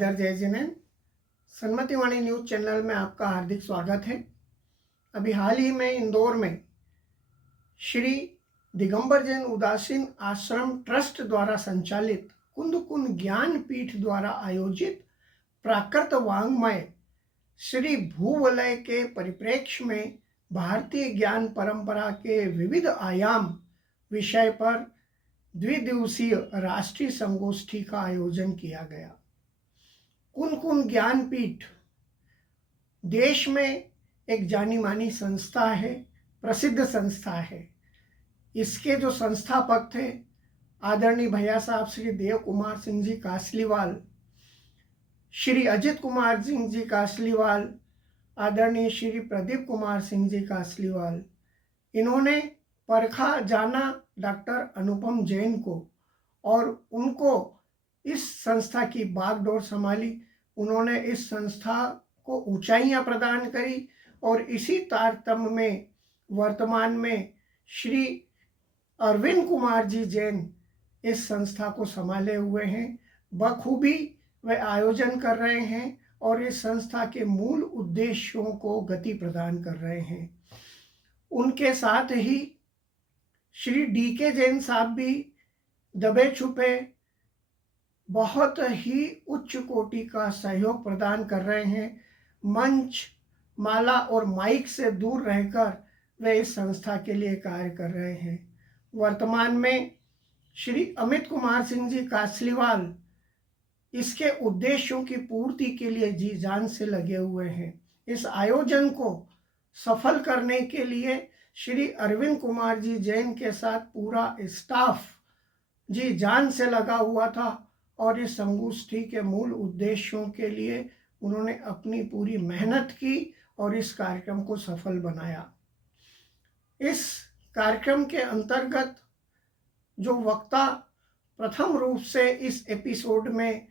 आदर जय जिनेन। सन्मति वाणी news channel में आपका हार्दिक स्वागत है। अभी हाल ही में इंदौर में श्री दिगंबर जैन उदासीन आश्रम ट्रस्ट द्वारा संचालित कुंद ज्ञान पीठ द्वारा आयोजित प्राकृत वाङ्मय श्री भूवलय के परिप्रेक्ष्य में भारतीय ज्ञान परंपरा के विविध आयाम विषय पर द्विदिवसीय राष्ट्रीय संगोष्ठी का आयोजन किया गया। कुंद ज्ञानपीठ देश में एक जानी मानी संस्था है, प्रसिद्ध संस्था है। इसके जो संस्थापक थे आदरणीय भैया साहब श्री देव कुमार सिंह जी कासलीवाल, श्री अजित कुमार सिंह जी कासलीवाल, आदरणीय श्री प्रदीप कुमार सिंह जी कासलीवाल। इन्होंने परखा जाना डॉक्टर अनुपम जैन को और उनको इस संस्था की बागडोर संभाली। उन्होंने इस संस्था को ऊंचाइयां प्रदान करी और इसी तारतम्य में वर्तमान में श्री अरविंद कुमार जी जैन इस संस्था को संभाले हुए हैं। बखूबी वे आयोजन कर रहे हैं और इस संस्था के मूल उद्देश्यों को गति प्रदान कर रहे हैं। उनके साथ ही श्री DK जैन साहब भी दबे छुपे बहुत ही उच्च कोटि का सहयोग प्रदान कर रहे हैं। मंच, माला और माइक से दूर रहकर वे इस संस्था के लिए कार्य कर रहे हैं। वर्तमान में श्री अमित कुमार सिंह जी कासलीवाल इसके उद्देश्यों की पूर्ति के लिए जी जान से लगे हुए हैं। इस आयोजन को सफल करने के लिए श्री अरविंद कुमार जी जैन के साथ पूरा स्टाफ जी जान से लगा हुआ था और इस संगोष्ठी के मूल उद्देश्यों के लिए उन्होंने अपनी पूरी मेहनत की और इस कार्यक्रम को सफल बनाया। इस कार्यक्रम के अंतर्गत जो वक्ता प्रथम रूप से इस एपिसोड में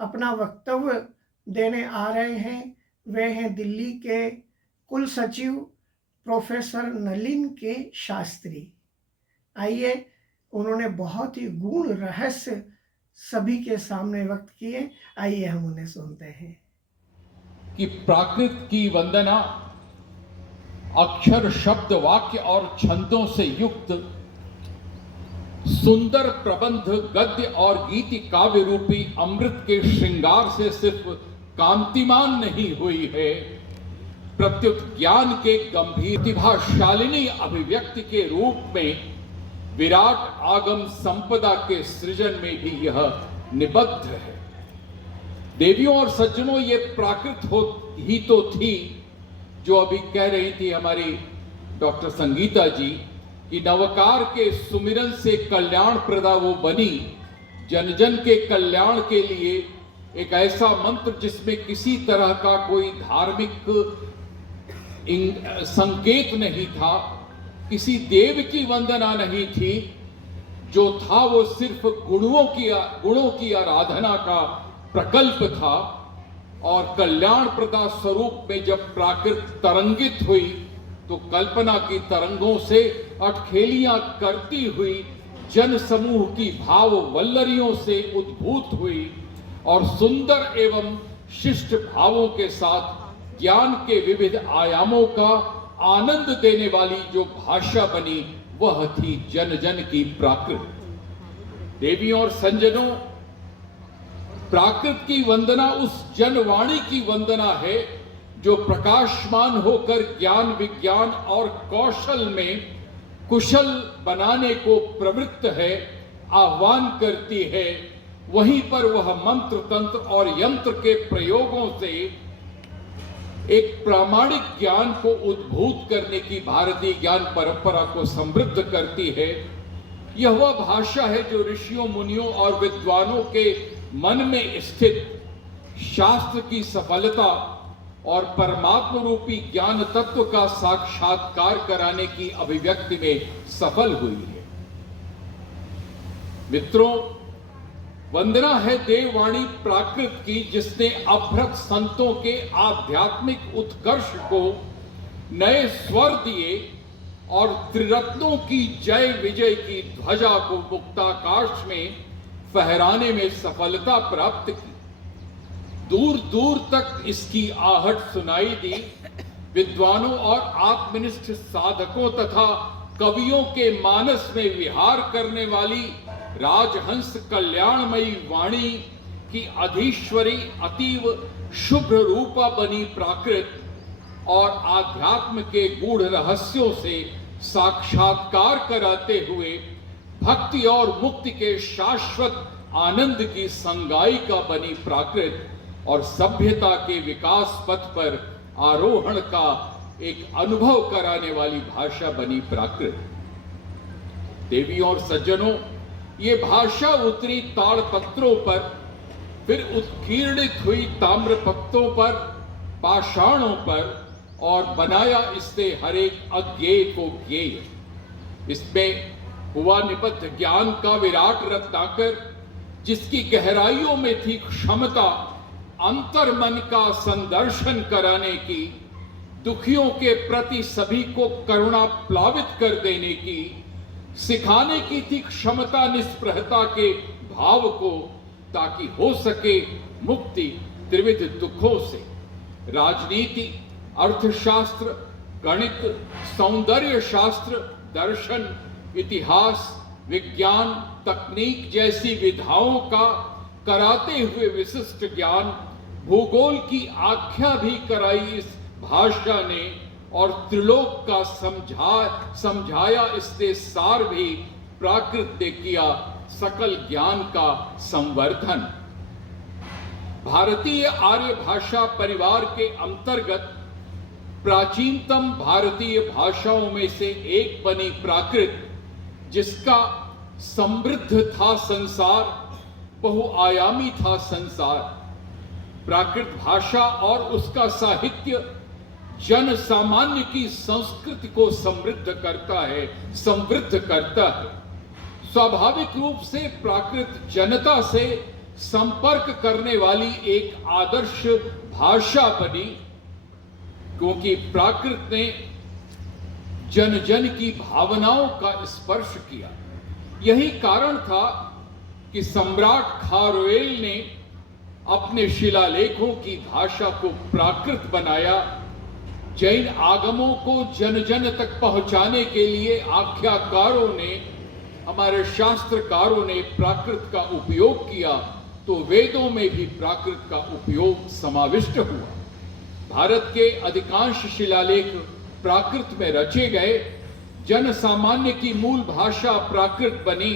अपना वक्तव्य देने आ रहे हैं वे हैं दिल्ली के कुल सचिव प्रोफेसर नलिन के शास्त्री। आइए, उन्होंने बहुत ही गूढ़ रहस्य सभी के सामने व्यक्त किए। आइए हम उन्हें सुनते हैं। कि प्राकृत की वंदना अक्षर, शब्द, वाक्य और छंदों से युक्त सुंदर प्रबंध, गद्य और गीति काव्य रूपी अमृत के श्रृंगार से सिर्फ कांतिमान नहीं हुई है, प्रत्युत ज्ञान के गंभीर प्रतिभाशालिनी अभिव्यक्ति के रूप में विराट आगम संपदा के सृजन में भी यह निबद्ध है। देवियों और सज्जनों, ये प्राकृत ही तो थी जो अभी कह रही थी हमारी डॉक्टर संगीता जी कि नवकार के सुमिरन से कल्याण प्रदा वो बनी, जन जन के कल्याण के लिए एक ऐसा मंत्र जिसमें किसी तरह का कोई धार्मिक संकेत नहीं था, किसी देव की वंदना नहीं थी, जो था वो सिर्फ गुणों की आराधना का प्रकल्प था। और कल्याण प्रदा स्वरूप में जब प्राकृत तरंगित हुई तो कल्पना की तरंगों से अटखेलियां करती हुई जन समूह की भाव वल्लरियों से उद्भूत हुई और सुंदर एवं शिष्ट भावों के साथ ज्ञान के विविध आयामों का आनंद देने वाली जो भाषा बनी वह थी जन जन की प्राकृत। देवियों और संजनों, प्राकृत की वंदना उस जनवाणी की वंदना है जो प्रकाशमान होकर ज्ञान, विज्ञान और कौशल में कुशल बनाने को प्रवृत्त है, आह्वान करती है। वहीं पर वह मंत्र, तंत्र और यंत्र के प्रयोगों से एक प्रामाणिक ज्ञान को उद्भूत करने की भारतीय ज्ञान परंपरा को समृद्ध करती है। यह वह भाषा है जो ऋषियों, मुनियों और विद्वानों के मन में स्थित शास्त्र की सफलता और परमात्म रूपी ज्ञान तत्व का साक्षात्कार कराने की अभिव्यक्ति में सफल हुई है। मित्रों, वंदना है देववाणी प्राकृत की जिसने अभ्रक संतों के आध्यात्मिक उत्कर्ष को नए स्वर दिए और त्रिरत्नों की जय विजय की ध्वजा को मुक्ताकाश में फहराने में सफलता प्राप्त की। दूर दूर तक इसकी आहट सुनाई दी। विद्वानों और आत्मनिष्ठ साधकों तथा कवियों के मानस में विहार करने वाली राजहंस कल्याणमयी वाणी की अधीश्वरी अतीव शुभ्र रूपा बनी प्राकृत और आध्यात्म के गूढ़ रहस्यों से साक्षात्कार कराते हुए भक्ति और मुक्ति के शाश्वत आनंद की संगायिका बनी प्राकृत और सभ्यता के विकास पथ पर आरोहण का एक अनुभव कराने वाली भाषा बनी प्राकृत। देवियों और सज्जनों, ये भाषा उतरी ताड़पत्रों पर, फिर उत्कीर्णित हुई ताम्र पत्तों पर, पाषाणों पर, और बनाया इससे हर एक अज्ञेय को ज्ञेय। इसमें हुआ निबद्ध ज्ञान का विराट रत्नाकर, जिसकी गहराइयों में थी क्षमता अंतर मन का संदर्शन कराने की, दुखियों के प्रति सभी को करुणा प्लावित कर देने की, सिखाने की थी क्षमता निस्पृहता के भाव को, ताकि हो सके मुक्ति त्रिविध दुखों से। राजनीति, अर्थशास्त्र, गणित, सौंदर्य शास्त्र, दर्शन, इतिहास, विज्ञान, तकनीक जैसी विधाओं का कराते हुए विशिष्ट ज्ञान, भूगोल की आख्या भी कराई इस भाषा ने, और त्रिलोक का समझाया इससे सार भी प्राकृत ने किया सकल ज्ञान का संवर्धन। भारतीय आर्य भाषा परिवार के अंतर्गत प्राचीनतम भारतीय भाषाओं में से एक बनी प्राकृत, जिसका समृद्ध था संसार, बहुआयामी था संसार। प्राकृत भाषा और उसका साहित्य जन सामान्य की संस्कृति को समृद्ध करता है, समृद्ध करता है। स्वाभाविक रूप से प्राकृत जनता से संपर्क करने वाली एक आदर्श भाषा बनी, क्योंकि प्राकृत ने जन जन की भावनाओं का स्पर्श किया। यही कारण था कि सम्राट खारवेल ने अपने शिलालेखों की भाषा को प्राकृत बनाया। जैन आगमों को जन जन तक पहुंचाने के लिए आख्याकारों ने, हमारे शास्त्रकारों ने प्राकृत का उपयोग किया, तो वेदों में भी प्राकृत का उपयोग समाविष्ट हुआ। भारत के अधिकांश शिलालेख प्राकृत में रचे गए। जन सामान्य की मूल भाषा प्राकृत बनी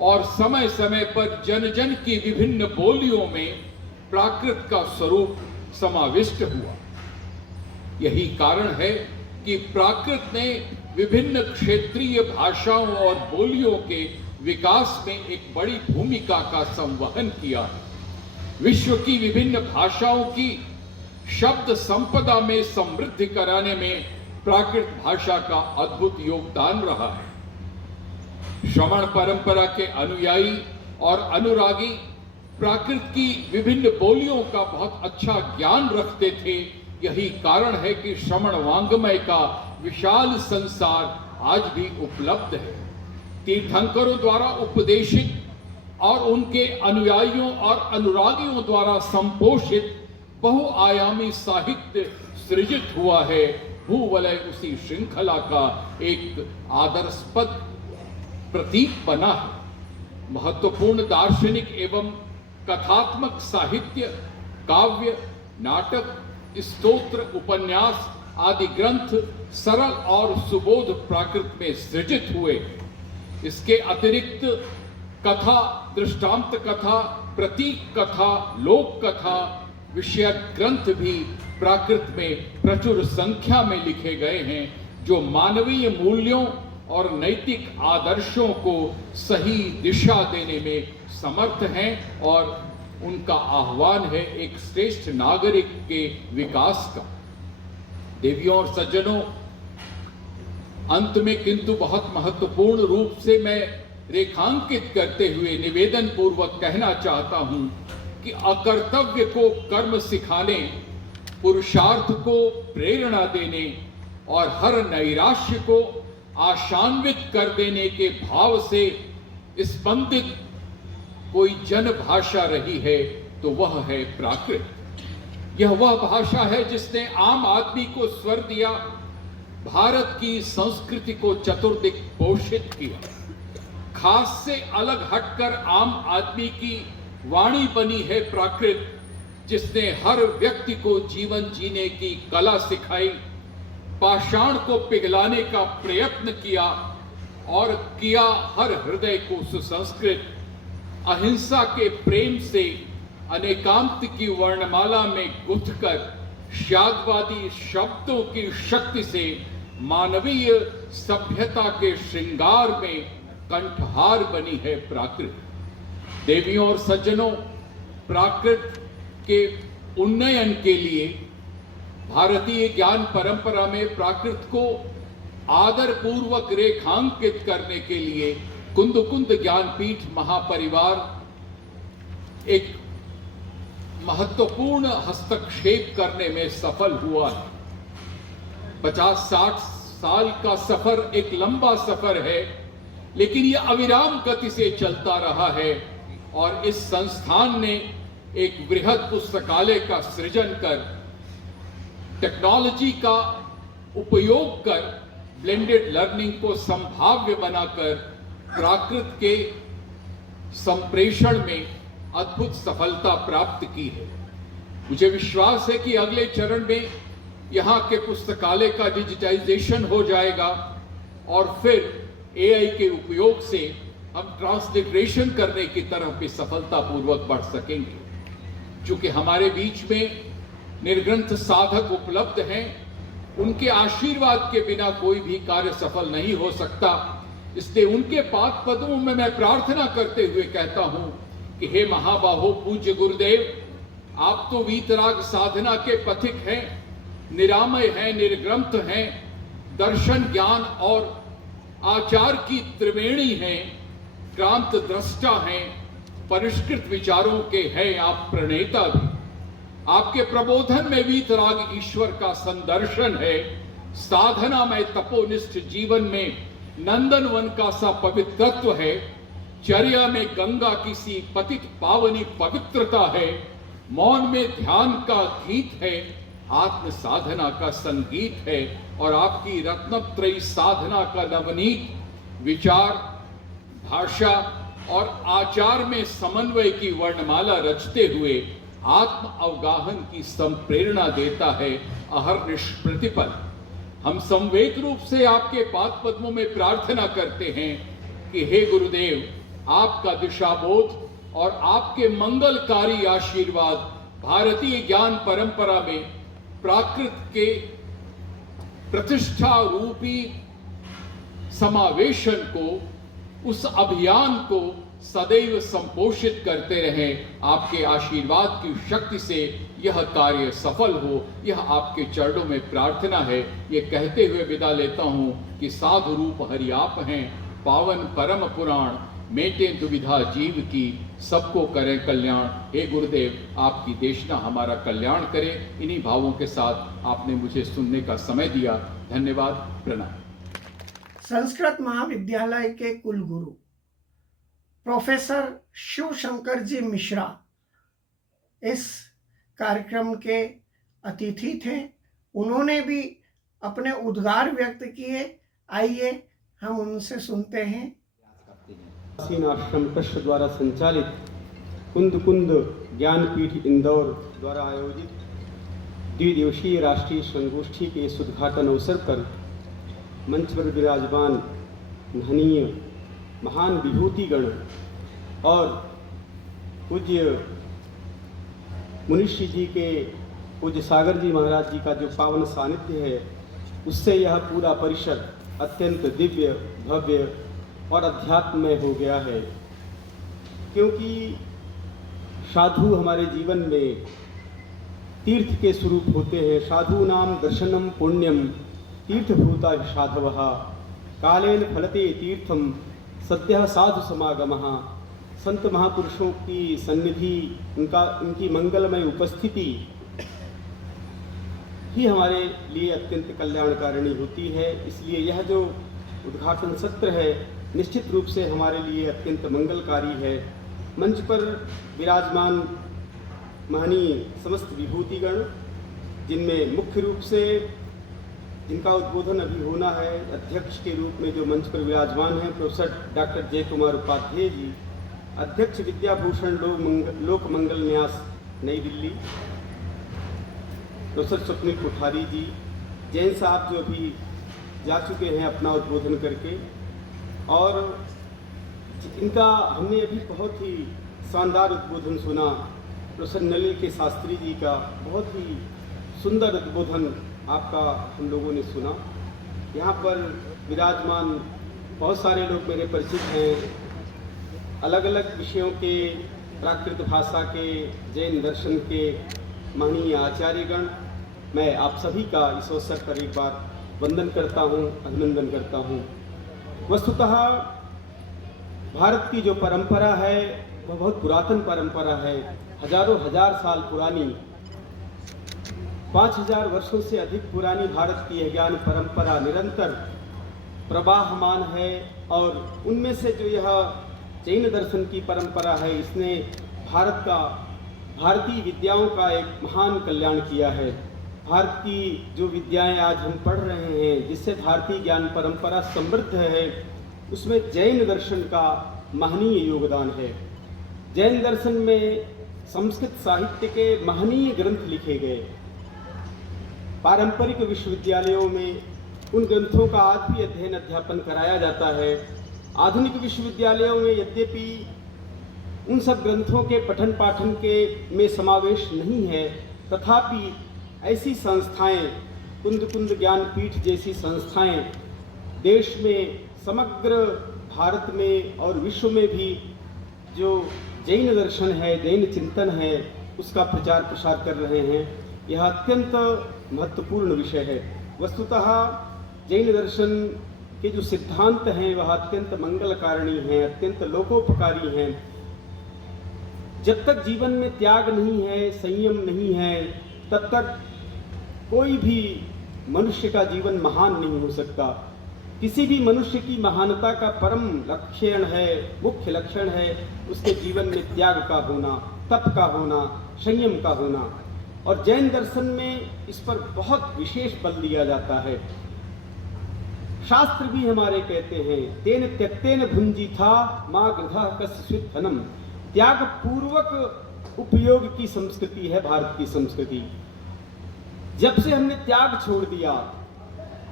और समय समय पर जन जन की विभिन्न बोलियों में प्राकृत का स्वरूप समाविष्ट हुआ। यही कारण है कि प्राकृत ने विभिन्न क्षेत्रीय भाषाओं और बोलियों के विकास में एक बड़ी भूमिका का संवहन किया है। विश्व की विभिन्न भाषाओं की शब्द संपदा में समृद्धि कराने में प्राकृत भाषा का अद्भुत योगदान रहा है। श्रवण परंपरा के अनुयायी और अनुरागी प्राकृत की विभिन्न बोलियों का बहुत अच्छा ज्ञान रखते थे। यही कारण है कि श्रवण वांग्मय का विशाल संसार आज भी उपलब्ध है। तीर्थंकरों द्वारा उपदेशित और उनके अनुयायियों और अनुरागियों द्वारा संपोषित बहुआयामी साहित्य सृजित हुआ है। भूवलय उसी श्रृंखला का एक आदर्शपद प्रतीक बना है। महत्वपूर्ण दार्शनिक एवं कथात्मक साहित्य, काव्य, नाटक, स्तोत्र, उपन्यास आदि ग्रंथ सरल और सुबोध प्राकृत में सृजित हुए। इसके अतिरिक्त कथा, दृष्टांत कथा, प्रतीक कथा, लोक कथा, विषयक ग्रंथ भी प्राकृत में प्रचुर संख्या में लिखे गए हैं, जो मानवीय मूल्यों और नैतिक आदर्शों को सही दिशा देने में समर्थ हैं और उनका आह्वान है एक श्रेष्ठ नागरिक के विकास का। देवियों और सज्जनों, अंत में किंतु बहुत महत्वपूर्ण रूप से मैं रेखांकित करते हुए निवेदन पूर्वक कहना चाहता हूं कि अकर्तव्य को कर्म सिखाने, पुरुषार्थ को प्रेरणा देने और हर नैराश्य को आशान्वित कर देने के भाव से स्पंदित कोई जन भाषा रही है तो वह है प्राकृत। यह वह भाषा है जिसने आम आदमी को स्वर दिया, भारत की संस्कृति को चतुर्दिक पोषित किया। खास से अलग हटकर आम आदमी की वाणी बनी है प्राकृत, जिसने हर व्यक्ति को जीवन जीने की कला सिखाई, पाषाण को पिघलाने का प्रयत्न किया और किया हर हृदय को सुसंस्कृत। अहिंसा के प्रेम से अनेकांत की वर्णमाला में गुंथकर शादवादी शब्दों की शक्ति से मानवीय सभ्यता के श्रृंगार में कंठहार बनी है प्राकृत। देवियों और सज्जनों, प्राकृत के उन्नयन के लिए भारतीय ज्ञान परंपरा में प्राकृत को आदर पूर्वक रेखांकित करने के लिए कुंद ज्ञानपीठ महापरिवार एक महत्वपूर्ण हस्तक्षेप करने में सफल हुआ है। 50-60 साल का सफर एक लंबा सफर है, लेकिन यह अविराम गति से चलता रहा है और इस संस्थान ने एक बृहद पुस्तकालय का सृजन कर टेक्नोलॉजी का उपयोग कर ब्लेंडेड लर्निंग को संभाव्य बनाकर प्राकृत के संप्रेषण में अद्भुत सफलता प्राप्त की है। मुझे विश्वास है कि अगले चरण में यहाँ के पुस्तकालय का डिजिटाइजेशन हो जाएगा और फिर एआई के उपयोग से हम ट्रांसलिटरेशन करने की तरफ भी सफलतापूर्वक बढ़ सकेंगे। चूंकि हमारे बीच में निर्ग्रंथ साधक उपलब्ध हैं, उनके आशीर्वाद के बिना कोई भी कार्य सफल नहीं हो सकता। इसलिए उनके पाद पद्मों में मैं प्रार्थना करते हुए कहता हूं कि हे महाबाहो पूज्य गुरुदेव, आप तो वीतराग साधना के पथिक हैं, निरामय हैं, निर्ग्रंथ हैं, दर्शन ज्ञान और आचार की त्रिवेणी हैं, क्रांत दृष्टा हैं, परिष्कृत विचारों के हैं आप प्रणेता भी। आपके प्रबोधन में वीतराग ईश्वर का संदर्शन है, साधना में तपोनिष्ठ जीवन में नंदनवन का सा पवित्रत्व है, चर्या में गंगा की सी पतित पावनी पवित्रता है, मौन में ध्यान का गीत है, आत्म साधना का संगीत है और आपकी रत्नत्रयी साधना का नवनीत विचार, भाषा और आचार में समन्वय की वर्णमाला रचते हुए आत्म अवगाहन की संप्रेरणा देता है अहर्निश प्रतिपल। हम संवेद रूप से आपके पाद पद्मों में प्रार्थना करते हैं कि हे गुरुदेव, आपका दिशाबोध और आपके मंगलकारी आशीर्वाद भारतीय ज्ञान परंपरा में प्राकृत के प्रतिष्ठा रूपी समावेशन को, उस अभियान को सदैव संपोषित करते रहें। आपके आशीर्वाद की शक्ति से यह कार्य सफल हो, यह आपके चरणों में प्रार्थना है। ये कहते हुए विदा लेता हूं कि साधु रूप हरि आप हैं, पावन परम पुराण, मेटे दुविधा जीव की, सबको करें कल्याण। हे गुरुदेव, आपकी देशना हमारा कल्याण करे। इन्हीं भावों के साथ आपने मुझे सुनने का समय दिया। धन्यवाद, प्रणाम। संस्कृत महाविद्यालय के कुलगुरु प्रोफेसर शिव शंकर जी मिश्रा इस कार्यक्रम के अतिथि थे। उन्होंने भी अपने उद्गार व्यक्त किए। आइए हम उनसे सुनते हैं। आश्रम ट्रस्ट द्वारा संचालित कुंद ज्ञानपीठ इंदौर द्वारा आयोजित द्विदिवसीय राष्ट्रीय संगोष्ठी के इस उद्घाटन अवसर पर मंच पर विराजमान महनीय महान विभूतिगण और पूज्य मुनिषी जी के पूज्य सागर जी महाराज जी का जो पावन सानिध्य है, उससे यह पूरा परिसर अत्यंत दिव्य, भव्य और अध्यात्ममय हो गया है। क्योंकि साधु हमारे जीवन में तीर्थ के स्वरूप होते हैं। साधु नाम दर्शनम पुण्यम तीर्थभूता साधवः, कालेन फलते तीर्थम सद्यः साधु समागमः। संत महापुरुषों की सन्निधि, उनकी मंगलमय उपस्थिति ही हमारे लिए अत्यंत कल्याणकारिणी होती है। इसलिए यह जो उद्घाटन सत्र है निश्चित रूप से हमारे लिए अत्यंत मंगलकारी है। मंच पर विराजमान महनीय समस्त विभूतिगण, जिनमें मुख्य रूप से जिनका उद्बोधन अभी होना है, अध्यक्ष के रूप में जो मंच पर विराजमान हैं प्रोफेसर डॉक्टर जय कुमार उपाध्याय जी, अध्यक्ष विद्याभूषण लोक मंगल न्यास नई दिल्ली, प्रोफेसर स्वप्निल कोठारी जी, जैन साहब जो अभी जा चुके हैं अपना उद्बोधन करके, और इनका हमने अभी बहुत ही शानदार उद्बोधन सुना प्रोफेसर नलिनी के शास्त्री जी का, बहुत ही सुंदर उद्बोधन आपका हम लोगों ने सुना। यहाँ पर विराजमान बहुत सारे लोग मेरे परिचित हैं, अलग अलग विषयों के, प्राकृत भाषा के, जैन दर्शन के महनीय आचार्यगण, मैं आप सभी का इस अवसर पर एक बार वंदन करता हूँ, अभिनंदन करता हूँ। वस्तुतः भारत की जो परंपरा है वह बहुत पुरातन परंपरा है, हजारों हजार साल पुरानी, 5000 वर्षों से अधिक पुरानी भारत की यह ज्ञान परंपरा निरंतर प्रवाहमान है। और उनमें से जो यह जैन दर्शन की परंपरा है, इसने भारतीय विद्याओं का एक महान कल्याण किया है। भारत की जो विद्याएं आज हम पढ़ रहे हैं, जिससे भारतीय ज्ञान परंपरा समृद्ध है, उसमें जैन दर्शन का महनीय योगदान है। जैन दर्शन में संस्कृत साहित्य के महनीय ग्रंथ लिखे गए। पारंपरिक विश्वविद्यालयों में उन ग्रंथों का आज भी अध्ययन अध्यापन कराया जाता है। आधुनिक विश्वविद्यालयों में यद्यपि उन सब ग्रंथों के पठन पाठन के में समावेश नहीं है, तथापि ऐसी संस्थाएं, कुंद ज्ञानपीठ जैसी संस्थाएं देश में, समग्र भारत में और विश्व में भी जो जैन दर्शन है, जैन चिंतन है, उसका प्रचार प्रसार कर रहे हैं। यह अत्यंत महत्वपूर्ण विषय है। वस्तुतः जैन दर्शन के जो सिद्धांत हैं वह अत्यंत मंगलकारिणी हैं, अत्यंत लोकोपकारी हैं। जब तक जीवन में त्याग नहीं है, संयम नहीं है, तब तक कोई भी मनुष्य का जीवन महान नहीं हो सकता। किसी भी मनुष्य की महानता का परम लक्षण है, मुख्य लक्षण है उसके जीवन में त्याग का होना, तप का होना, संयम का होना। और जैन दर्शन में इस पर बहुत विशेष बल दिया जाता है। शास्त्र भी हमारे कहते हैं, तेन त्यक्तेन भुंजी था माँ गृधा कस्यचित् धनम। त्याग पूर्वक उपयोग की संस्कृति है भारत की संस्कृति। जब से हमने त्याग छोड़ दिया,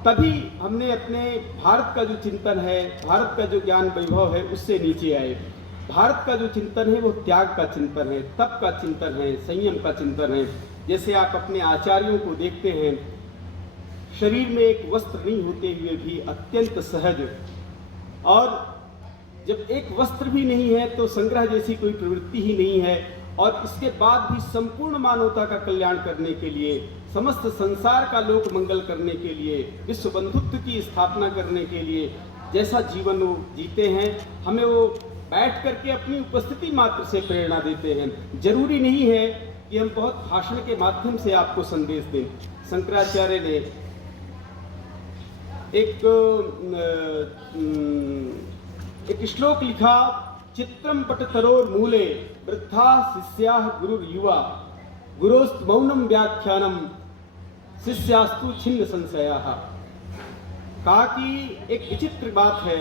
तभी हमने अपने भारत का जो चिंतन है, भारत का जो ज्ञान वैभव है, उससे नीचे आए। भारत का जो चिंतन है वो त्याग का चिंतन है, तप का चिंतन है, संयम का चिंतन है। जैसे आप अपने आचार्यों को देखते हैं, शरीर में एक वस्त्र नहीं होते हुए भी अत्यंत सहज, और जब एक वस्त्र भी नहीं है तो संग्रह जैसी कोई प्रवृत्ति ही नहीं है, और इसके बाद भी संपूर्ण मानवता का कल्याण करने के लिए, समस्त संसार का लोक मंगल करने के लिए, विश्व बंधुत्व की स्थापना करने के लिए जैसा जीवन वो जीते हैं, हमें वो बैठ करके अपनी उपस्थिति मात्र से प्रेरणा देते हैं। जरूरी नहीं है कि हम बहुत भाषण के माध्यम से आपको संदेश दें। शंकराचार्य ने एक श्लोक लिखा, चित्रम पटतरोर मूले वृद्धा शिष्या गुरुर युवा गुरोस्त मौनम व्याख्यानम शिष्यास्तु छिन्न संशयाः। कहा कि एक विचित्र बात है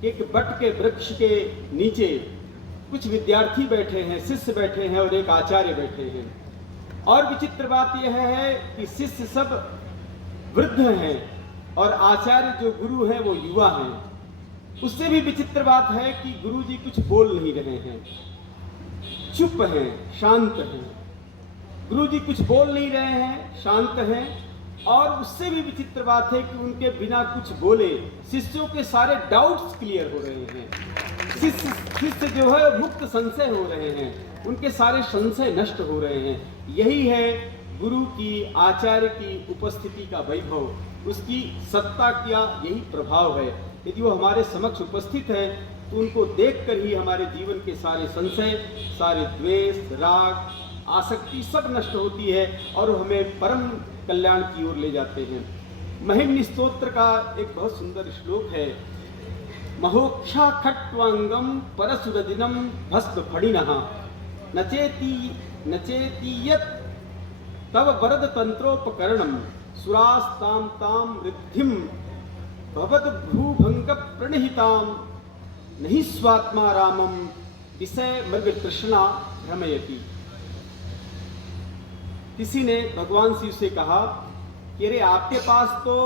कि एक बट के वृक्ष के नीचे कुछ विद्यार्थी बैठे हैं, शिष्य बैठे हैं और एक आचार्य बैठे हैं। और विचित्र बात यह है कि शिष्य सब वृद्ध हैं और आचार्य जो गुरु हैं वो युवा हैं। उससे भी विचित्र बात है कि गुरु जी कुछ बोल नहीं रहे हैं, चुप हैं, शांत हैं। गुरु जी कुछ बोल नहीं रहे हैं, शांत हैं। और उससे भी विचित्र बात है कि उनके बिना कुछ बोले शिष्यों के सारे डाउट्स क्लियर हो रहे हैं। शिष्य जो है मुक्त संशय हो रहे हैं, उनके सारे संशय नष्ट हो रहे हैं। यही है गुरु की, आचार्य की उपस्थिति का वैभव, उसकी सत्ता का यही प्रभाव है। यदि वो हमारे समक्ष उपस्थित है तो उनको देखकर ही हमारे जीवन के सारे संशय, सारे द्वेष, राग, आसक्ति सब नष्ट होती है और हमें परम कल्याण की ओर ले जाते हैं। महिम्नि स्तोत्र का एक बहुत सुंदर श्लोक है, महोक्षा खट्वांगम परसुरदिनम भस्म फणिनः नचेति नचेतीयत तव वरद तंत्रोपकरणम सुरास्ताम ताम रिद्धिम भवद भ्रूभंग प्रणहिताम नहीं स्वात्मा रामम विषय मृग तृष्णा भ्रमयति। किसी ने भगवान शिव से कहा कि अरे आपके पास तो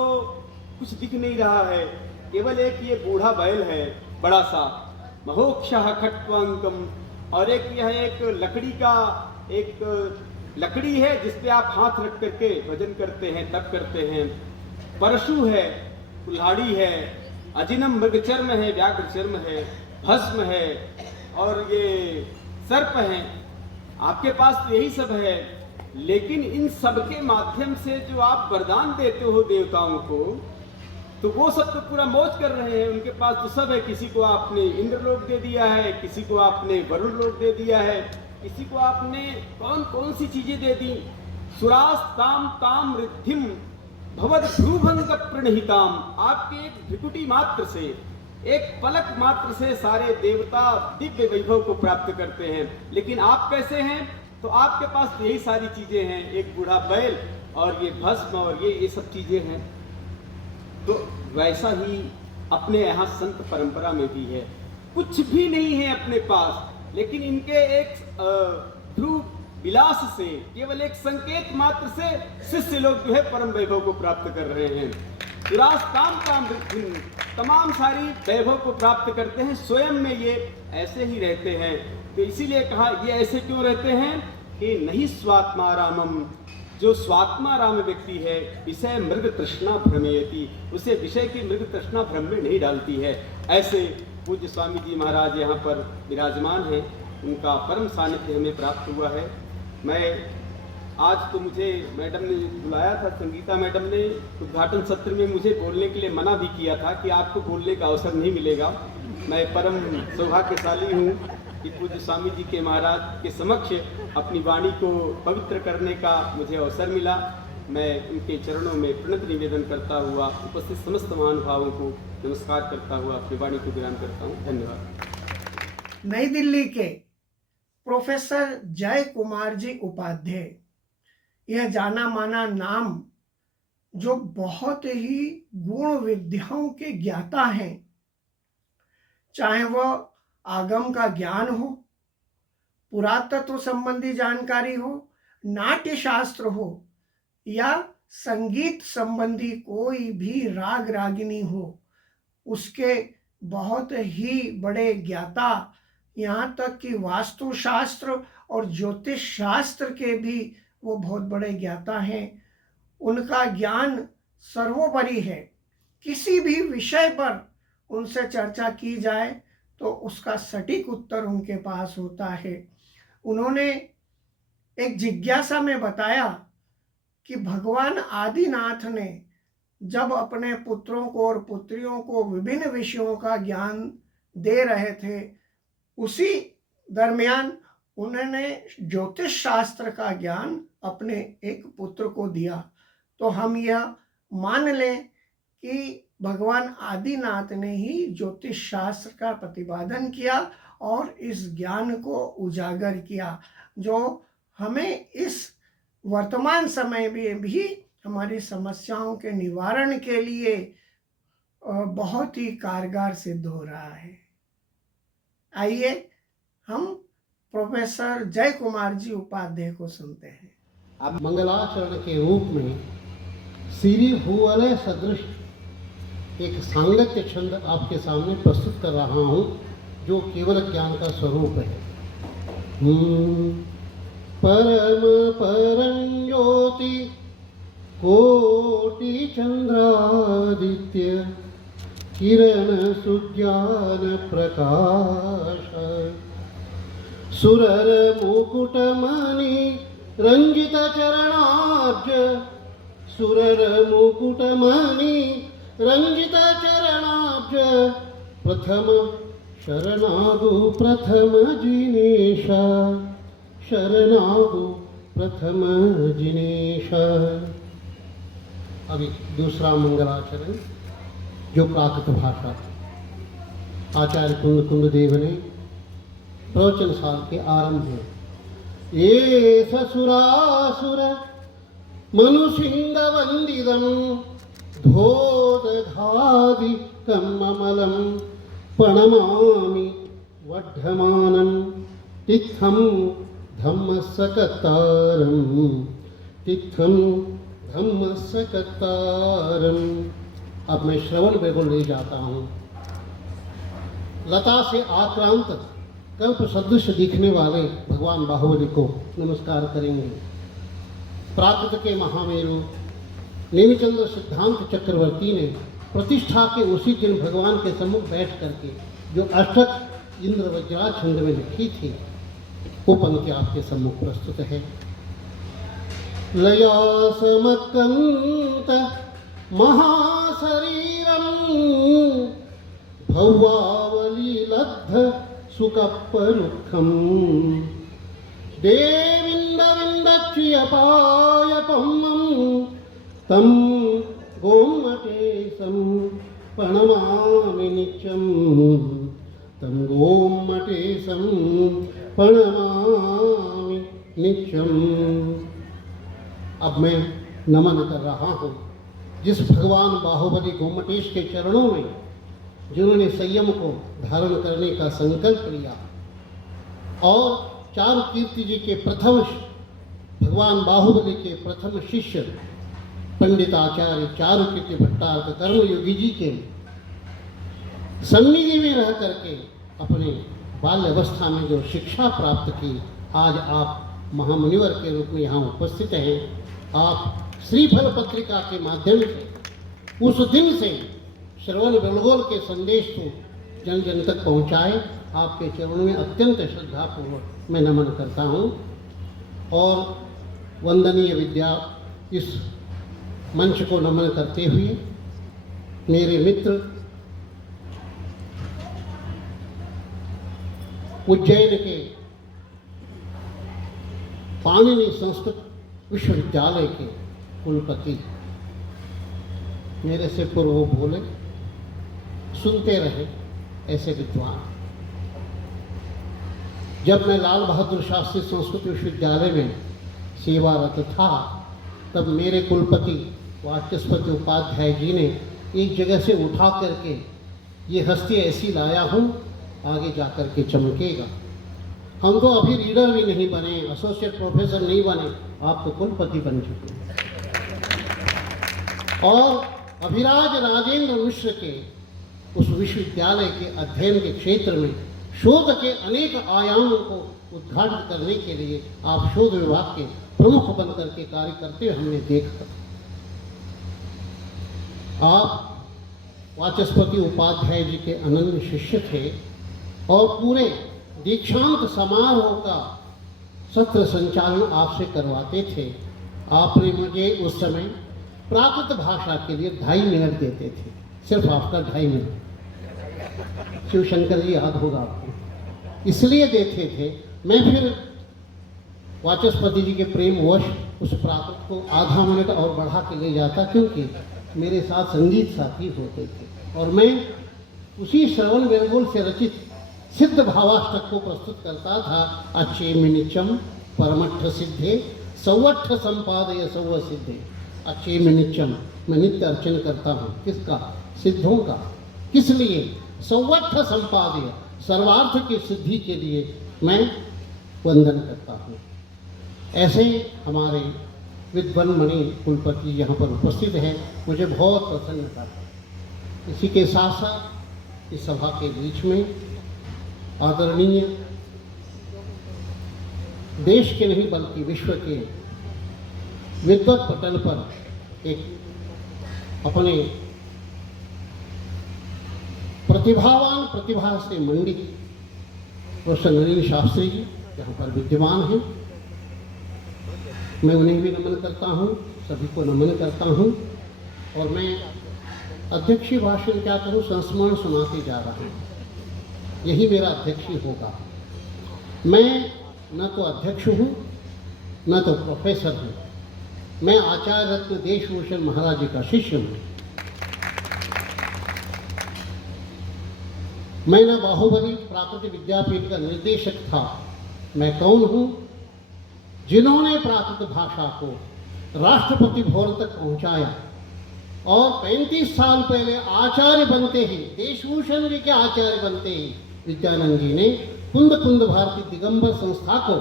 कुछ दिख नहीं रहा है, केवल एक ये बूढ़ा बैल है बड़ा सा, महोक्षः खट्वांकम, और एक यह एक लकड़ी का एक लकड़ी है जिसपे आप हाथ रख करके भजन करते हैं, तप करते हैं, परशु है, कुल्हाड़ी है, अजिनम मृगचर्म है, व्याघ्र चर्म है, भस्म है और ये सर्प है। आपके पास तो यही सब है, लेकिन इन सब के माध्यम से जो आप वरदान देते हो देवताओं को, तो वो सब तो पूरा मौज कर रहे हैं, उनके पास तो सब है। किसी को आपने इंद्रलोक दे दिया है, किसी को आपने वरुण लोक दे दिया है, किसी को आपने कौन कौन सी चीजें दे दी। सुरास ताम ताम रिद्धिम भवद भ्रूभंग प्रणहिताम, आपके एक भ्रिकुटी मात्र से, एक पलक मात्र से सारे देवता दिव्य वैभव को प्राप्त करते हैं। लेकिन आप कैसे हैं? तो आपके पास तो यही सारी चीजें हैं, एक बूढ़ा बैल और ये भस्म और ये सब चीजें हैं। तो वैसा ही अपने यहाँ संत परंपरा में भी है, कुछ भी नहीं है अपने पास, लेकिन इनके एक ध्रुव विलास से, केवल एक संकेत मात्र से शिष्य लोग जो है परम वैभव को प्राप्त कर रहे हैं। तमाम सारी वैभव को प्राप्त करते हैं, स्वयं में ये ऐसे ही रहते हैं। तो इसीलिए कहा ये ऐसे क्यों रहते हैं कि नहीं स्वात्मा रामम, जो स्वात्मा राम व्यक्ति है, विषय मृग तृष्णा भ्रमयति, उसे विषय की मृग तृष्णा भ्रम में नहीं डालती है। ऐसे पूज्य स्वामी जी महाराज यहाँ पर विराजमान हैं, उनका परम सानिध्य हमें प्राप्त हुआ है। मैं आज तो मुझे मैडम ने बुलाया था, संगीता मैडम ने उद्घाटन सत्र में मुझे बोलने के लिए मना भी किया था कि आपको बोलने का अवसर नहीं मिलेगा। मैं परम सौभाग्यशाली हूँ कि पूज्य स्वामी जी के महाराज के समक्ष अपनी वाणी को पवित्र करने का मुझे अवसर मिला। मैं उनके चरणों में प्रणति निवेदन करता हुआ उपस्थित समस्त महानुभावों को नमस्कार करता हुआ अपनी वाणी को विराम करता हूँ। धन्यवाद। नई दिल्ली के प्रोफेसर जय कुमार जी उपाध्याय, यह जाना माना नाम, जो बहुत ही गुण विद्याओं के ज्ञाता हैं, चाहे वह आगम का ज्ञान हो, पुरातत्व संबंधी जानकारी हो, नाट्य शास्त्र हो या संगीत संबंधी कोई भी राग रागिनी हो, उसके बहुत ही बड़े ज्ञाता। यहाँ तक कि वास्तु शास्त्र और ज्योतिष शास्त्र के भी वो बहुत बड़े ज्ञाता हैं। उनका ज्ञान सर्वोपरि है। किसी भी विषय पर उनसे चर्चा की जाए तो उसका सटीक उत्तर उनके पास होता है। उन्होंने एक जिज्ञासा में बताया कि भगवान आदिनाथ ने जब अपने पुत्रों को और पुत्रियों को विभिन्न विषयों का ज्ञान दे रहे थे, उसी दरमियान उन्होंने ज्योतिष शास्त्र का ज्ञान अपने एक पुत्र को दिया। तो हम यह मान लें कि भगवान आदिनाथ ने ही ज्योतिष शास्त्र का प्रतिपादन किया और इस ज्ञान को उजागर किया, जो हमें इस वर्तमान समय में भी हमारी समस्याओं के निवारण के लिए बहुत ही कारगर सिद्ध हो रहा है। आइए हम प्रोफेसर जय कुमार जी उपाध्याय को सुनते हैं। अब मंगलाचरण के रूप में श्री भूवलय सदृश एक सांगत्य छंद आपके सामने प्रस्तुत कर रहा हूँ, जो केवल ज्ञान का स्वरूप है। परम परम ज्योति कोटि चंद्रादित्य किरण सुज्ञान प्रकाश सुरर मुकुटमणि रंजित चरणाब्ज सुरर मुकुटमणि रंजित चरणाब्ज प्रथम शरणागु प्रथम जिनेश शरणागु प्रथम जिनेश। अभी दूसरा मंगलाचरण जो प्राकृत भाषा आचार्य कुंद देव ने प्रवचन साल के आरंभ में ये ससुरासुर मनुसिंहवन्दितं धोदघादि कमलं प्रणमामि वढ्ढमानं तिक्थं धम्मसकतारं तिक्थं धम्मसकतारं। अब मैं श्रवण बेगुल ले जाता हूँ। लता से आक्रांत कल्प सदृश दिखने वाले भगवान बाहुबली को नमस्कार करेंगे। प्राकृत के महामेरु नेमिचंद्र सिद्धांत चक्रवर्ती ने प्रतिष्ठा के उसी दिन भगवान के सम्मुख बैठ करके जो अष्टक इंद्र वज्राज छंद में लिखी थी वो पंक्ति आपके सम्मुख प्रस्तुत है। लया समकंत महाशरीरम भौवावली लब्ध सुकपरुखम देविंदविंदक्षियपायपम्मं तं गोमटेशं प्रणमामि नित्यं तं गोमटेशं प्रणमामि नित्यं। अब मैं नमन कर रहा हूँ जिस भगवान बाहुबली गोमटेश के चरणों में जिन्होंने संयम को धारण करने का संकल्प लिया और चारुकीर्ति जी के प्रथम भगवान बाहुबली के प्रथम शिष्य पंडित आचार्य चारुकीर्ति भट्टारक कर्मयोगी जी के सन्निधि में रह करके अपने बाल्य अवस्था में जो शिक्षा प्राप्त की, आज आप महामुनिवर के रूप में यहाँ उपस्थित हैं। आप श्रीफल पत्रिका के माध्यम से उस दिन से श्रवण बेलगोल के संदेश को जन जन तक पहुँचाए। आपके चरणों में अत्यंत श्रद्धापूर्वक मैं नमन करता हूँ और वंदनीय विद्या इस मंच को नमन करते हुए मेरे मित्र उज्जैन के पाणिनि संस्कृत विश्वविद्यालय के कुलपति मेरे से पूर्व बोले, सुनते रहे ऐसे विद्वान। जब मैं लाल बहादुर शास्त्री संस्कृत विश्वविद्यालय में सेवारत था तब मेरे कुलपति वाचस्पति उपाध्याय जी ने एक जगह से उठा करके ये हस्ती ऐसी लाया हूँ आगे जा कर के चमकेगा। हम तो अभी रीडर भी नहीं बने, एसोसिएट प्रोफेसर नहीं बने, आप तो कुलपति बन चुके हैं। और अभिराज राजेंद्र मिश्र के उस विश्वविद्यालय के अध्ययन के क्षेत्र में शोध के अनेक आयामों को उद्घाटित करने के लिए आप शोध विभाग के प्रमुख बनकर के कार्य करते हुए हमने देखा। आप वाचस्पति उपाध्याय जी के अनन्य शिष्य थे और पूरे दीक्षांत समारोह का सत्र संचालन आपसे करवाते थे। आपने मुझे उस समय प्राकृत भाषा के लिए 2.5 मिनट देते थे, सिर्फ आपका 2.5 मिनट। शिवशंकर जी याद होगा आपको, इसलिए देते थे। मैं फिर वाचस्पति जी के प्रेमवश उस प्राकृत को आधा मिनट और बढ़ा के ले जाता, क्योंकि मेरे साथ संगीत साथी होते थे और मैं उसी श्रवण बेलगोल से रचित सिद्ध भावाष्टक को प्रस्तुत करता था। अच्छे मिनिचम परमठ सिद्धे सौवठ संपादय सौव सिद्धे। अच्छे मिनिचम, मैं नित्य अर्चन करता हूँ किसका? सिद्धों का। किस लिए? सौवठ संपादय, सर्वार्थ की सिद्धि के लिए मैं वंदन करता हूँ। ऐसे हमारे विद्वान मणि कुलपति यहाँ पर उपस्थित हैं, मुझे बहुत प्रसन्नता है। इसी के साथ साथ इस सभा के बीच में आदरणीय देश के नहीं बल्कि विश्व के विद्वत पटल पर एक अपने प्रतिभा से मंडित प्रोफेसर नलिनी शास्त्री जी यहाँ पर विद्यमान हैं। मैं उन्हें भी नमन करता हूँ, सभी को नमन करता हूँ। और मैं अध्यक्षीय भाषण क्या करूँ, संस्मरण सुनाते जा रहा हूँ। यही मेरा अध्यक्षीय होगा। मैं न तो अध्यक्ष हूँ न तो प्रोफेसर हूँ, मैं आचार्य रत्न देशभूषण महाराज जी का शिष्य हूँ। मैं न बाहुबली प्राकृतिक विद्यापीठ का निर्देशक था। मैं कौन हूँ? जिन्होंने प्राकृत भाषा को राष्ट्रपति भवन तक पहुंचाया और 35 साल पहले आचार्य बनते ही, देशभूषण जी के आचार्य बनते ही विद्यानंद जी ने कुंद कुंद भारती दिगंबर संस्था को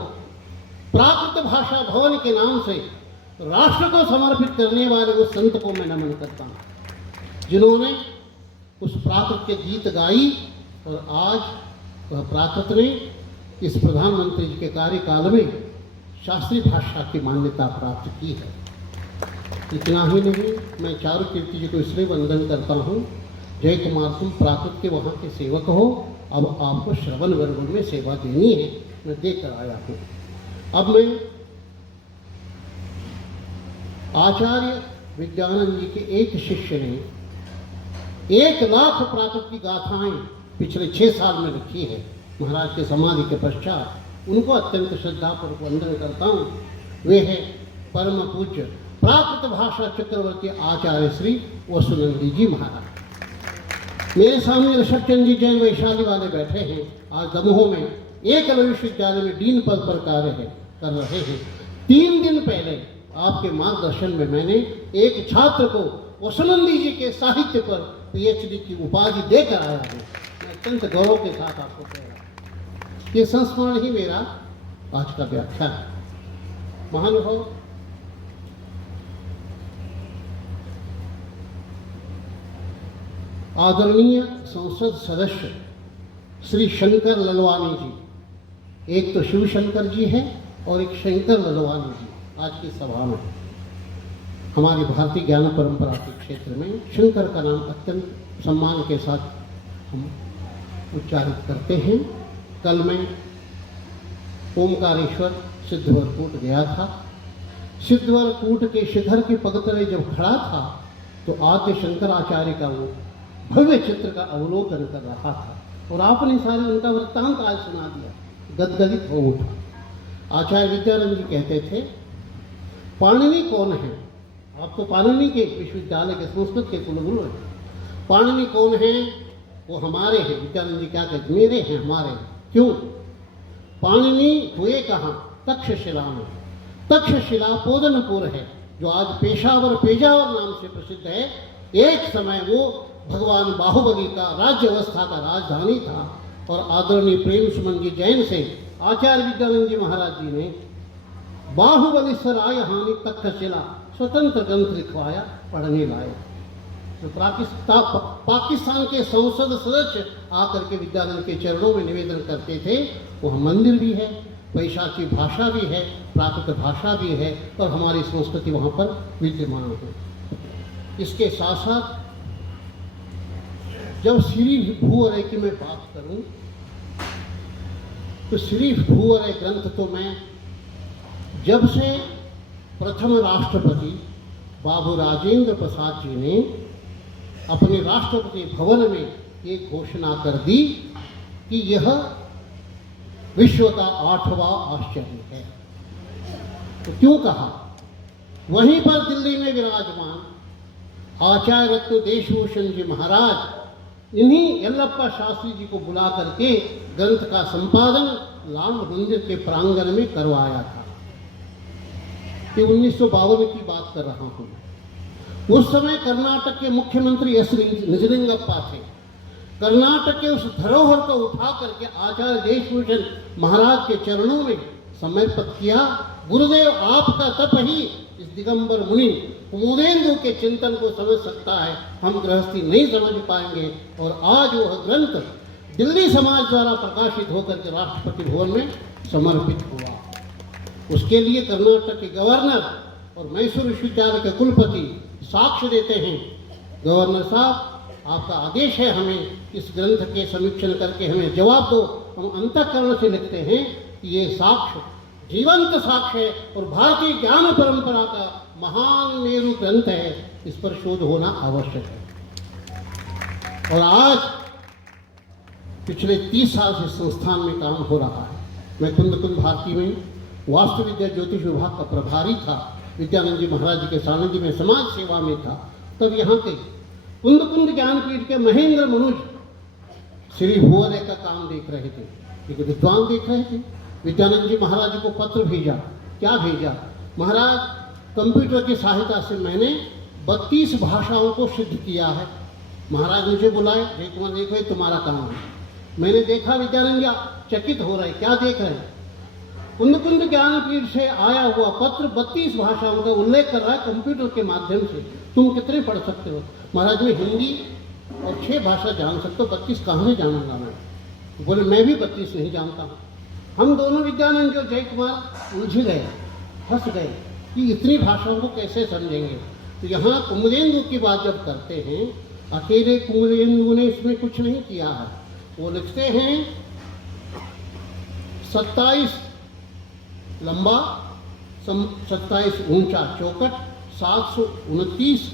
प्राकृत भाषा भवन के नाम से राष्ट्र को समर्पित करने वाले उस संत को मैं नमन करता हूँ, जिन्होंने उस प्राकृत के गीत गाई और आज वह प्राकृत ने इस प्रधानमंत्री जी के कार्यकाल में शास्त्रीय भाषा की मान्यता प्राप्त की है। इतना ही नहीं, मैं चारु कीर्ति जी को इसलिए वंदन करता हूँ, जय कुमार तुम प्राकृत के वहाँ के सेवक हो, अब आपको श्रवण वर्गुण में सेवा देनी है, मैं देकर आया हूँ। अब मैं आचार्य विद्यानंद जी के एक शिष्य ने 1 लाख प्राकृत की गाथाएं पिछले 6 साल में लिखी है। महाराज के समाधि के पश्चात उनको अत्यंत श्रद्धापूर्वक वंदन करता हूँ। वे हैं परम पूज्य प्राकृत भाषा चक्रवर्ती आचार्य श्री वसुनंदी जी महाराज। मेरे सामने ऋषभ चंद्र जी जैन वैशाली वाले बैठे हैं। आज दमोह में एकलव्य विश्वविद्यालय में डीन पद पर कार्य कर रहे हैं। 3 दिन पहले आपके मार्गदर्शन में मैंने एक छात्र को वसुनंदी जी के साहित्य पर PhD की उपाधि देकर आया हूँ। मैं अत्यंत गौरव के साथ आपको कह रहा हूँ। ये संस्मरण ही मेरा आज का व्याख्यान है। महानुभाव, आदरणीय संसद सदस्य श्री शंकर ललवानी जी, एक तो शिव शंकर जी हैं और एक शंकर ललवानी जी आज की सभा में। हमारी भारतीय ज्ञान परंपरा के क्षेत्र में शंकर का नाम अत्यंत सम्मान के साथ हम उच्चारित करते हैं। कल मैं ओमकारेश्वर सिद्धवरकूट गया था। सिद्धवरकूट के शिखर के पगतरे जब खड़ा था तो आद्य शंकराचार्य का वो भव्य चित्र का अवलोकन कर रहा था और आपने सारे उनका वृत्तांत आज सुना दिया, गदगदित हो उठा। आचार्य विद्यानंद जी कहते थे, पाणिनि कौन है? आप तो पाणिनि के विश्वविद्यालय के संस्कृत के कुलगुरु हैं। पाणिनि कौन है? वो हमारे हैं। विद्यानंद जी क्या कहते? मेरे हैं, हमारे हैं। क्यों? पाणिनि हुए कहाँ? तक्षशिला में। तक्षशिला पोदनपुर है, जो आज पेशावर पेजावर नाम से प्रसिद्ध है। एक समय वो भगवान बाहुबली का राज्य अवस्था का राजधानी था और आदरणीय प्रेम सुमन जी जैन से आचार्य विद्यानंद जी महाराज जी ने बाहुबली सराय हानि तक्षशिला स्वतंत्र ग्रंथ लिखवाया, पढ़ने लाए। तो पाकिस्तान के संसद सदस्य आकर के विद्यानंद के चरणों में निवेदन करते थे। वह मंदिर भी है, वैशाखी भाषा भी है, प्राकृत भाषा भी है और हमारी संस्कृति वहाँ पर विद्यमान है। इसके साथ साथ जब श्री भूअरय की मैं बात करूं तो श्री भूअरय ग्रंथ तो मैं जब से प्रथम राष्ट्रपति बाबू राजेंद्र प्रसाद जी ने अपने राष्ट्रपति भवन में ये घोषणा कर दी कि यह विश्व का 8वां आश्चर्य है, तो क्यों कहा? वहीं पर दिल्ली में विराजमान आचार्य रत्न देशभूषण जी महाराज इन्हीं यल्लप्पा शास्त्री जी को बुला करके ग्रंथ का संपादन लाल मंदिर के प्रांगण में करवाया था। कि 1952 की बात कर रहा हूँ। उस समय कर्नाटक के मुख्यमंत्री एस निजलिंगप्पा थे। कर्नाटक के उस धरोहर को उठा करके आचार्य देशभूषण महाराज के चरणों में समर्पित किया। गुरुदेव आपका तप ही इस दिगंबर मुनि कुमुदेंदु के चिंतन को समझ सकता है, हम गृहस्थी नहीं समझ पाएंगे। और आज वह ग्रंथ दिल्ली समाज द्वारा प्रकाशित होकर के राष्ट्रपति भवन में समर्पित हुआ। उसके लिए कर्नाटक के गवर्नर और मैसूर विश्वविद्यालय के कुलपति साक्ष्य देते हैं। गवर्नर साहब, आपका आदेश है हमें इस ग्रंथ के समीक्षण करके हमें जवाब दो। हम अंतःकरण से लिखते हैं कि ये साक्ष्य जीवंत साक्ष्य है और भारतीय ज्ञान परंपरा का महान मेरु ग्रंथ है, इस पर शोध होना आवश्यक है। और आज पिछले 30 साल से संस्थान में काम हो रहा है। मैं कुंद कुंद भारती में वास्तु विद्या ज्योतिष विभाग का प्रभारी था। विद्यानंद जी महाराज जी के सानिध्य में समाज सेवा में था। तब यहाँ के कुंद कुंद ज्ञानपीठ के महेंद्र मनुज श्री भूअरय का काम देख रहे थे, एक विद्वान देख रहे थे। विद्यानंद जी महाराज को पत्र भेजा क्या भेजा महाराज, कंप्यूटर की सहायता से मैंने 32 भाषाओं को सिद्ध किया है। महाराज मुझे बुलाए, जयकुमार देखो ये तुम्हारा काम है। मैंने देखा विद्यानंद जी चकित हो रहे, क्या देख रहे हैं? कुंद ज्ञानपीठ से आया हुआ पत्र 32 भाषाओं का उल्लेख कर रहा है कंप्यूटर के माध्यम से। तुम कितने पढ़ सकते हो? महाराज मैं हिंदी और 6 भाषा जान सकते हो, 32 कहाँ से जानूंगा मैं? बोले मैं भी 32 नहीं जानता हूँ। हम दोनों विद्यानंद जो जयकुमार उलझ गए, फंस गए कि इतनी भाषाओं को कैसे समझेंगे। तो यहाँ कुमुदेंदु की बात जब करते हैं, अकेले कुमुदेंदु ने इसमें कुछ नहीं किया है। वो लिखते हैं 27 लंबा 27 ऊंचा चौकट, 729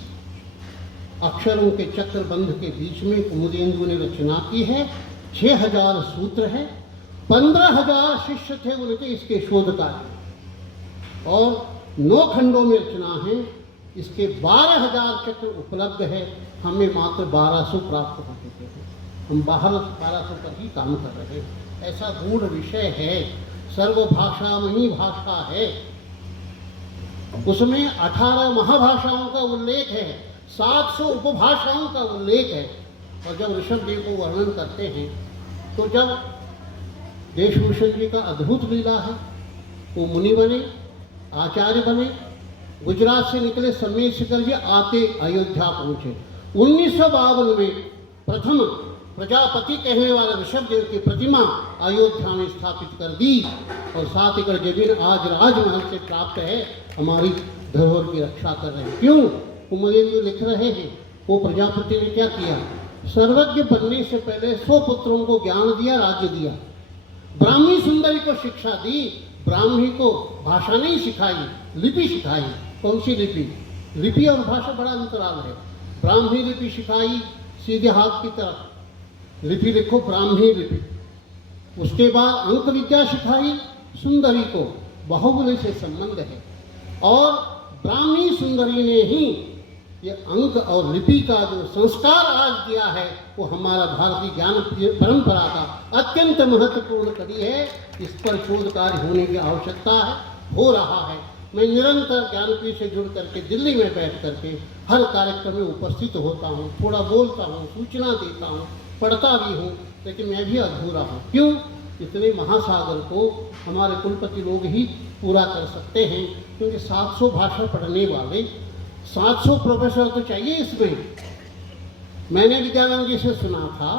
अक्षरों के चक्रबंध के बीच में कुमुदेंदु ने रचना की है। 6000 सूत्र है, 15,000 शिष्य थे उनके इसके शोधकारी, और 9 खंडों में रचना है। इसके 12,000 चक्र उपलब्ध है, हमें मात्र 1200 प्राप्त हो चुके हैं। हम 1200 पर ही काम कर रहे हैं। ऐसा गूढ़ विषय है, सर्वभाषामयी भाषा है। उसमें 18 महाभाषाओं का उल्लेख है, 700 उपभाषाओं का उल्लेख है। और जब ऋषभदेव को वर्णन करते हैं तो जब देशभूषण जी का अद्भुत लीला है, वो मुनि बने, आचार्य बने, गुजरात से निकले समीर शिखर जी आते अयोध्या पहुँचे। 1952 में प्रथम प्रजापति कहने वाले ऋषभदेव की प्रतिमा अयोध्या में स्थापित कर दी, और 7 एकड़ जमीन आज राजमहल से प्राप्त है, हमारी धरोहर की रक्षा कर रहे हैं। क्यों? कुमुदेंदु लिख रहे हैं, वो प्रजापति ने क्या किया? सर्वज्ञ बनने से पहले 100 पुत्रों को ज्ञान दिया, राज्य दिया। ब्राह्मी सुंदरी को शिक्षा दी, ब्राह्मी को भाषा नहीं सिखाई, लिपि सिखाई। कौन सी लिपि? लिपि और भाषा बड़ा अंतराल है। ब्राह्मी लिपि सिखाई, सीधे हाथ की तरफ लिपि लिखो, ब्राह्मी लिपि। उसके बाद अंक विद्या सिखाई, सुंदरी को बाहुबली से संबंध है, और ब्राह्मी सुंदरी ने ही ये अंक और लिपि का जो संस्कार आज दिया है, वो हमारा भारतीय ज्ञान परंपरा का अत्यंत महत्वपूर्ण कड़ी है। इस पर शोध कार्य होने की आवश्यकता है, हो रहा है। मैं निरंतर ज्ञानपीठ से जुड़ करके दिल्ली में बैठ करके हर कार्यक्रम में उपस्थित होता हूँ, थोड़ा बोलता हूँ, सूचना देता हूँ, पढ़ता भी हूँ, लेकिन मैं भी अधूरा हूँ। क्यों? इतने महासागर को हमारे कुलपति लोग ही पूरा कर सकते हैं, क्योंकि 700 भाषा पढ़ने वाले 700 प्रोफेसर तो चाहिए इसमें। मैंने विद्यानंद जी से सुना था,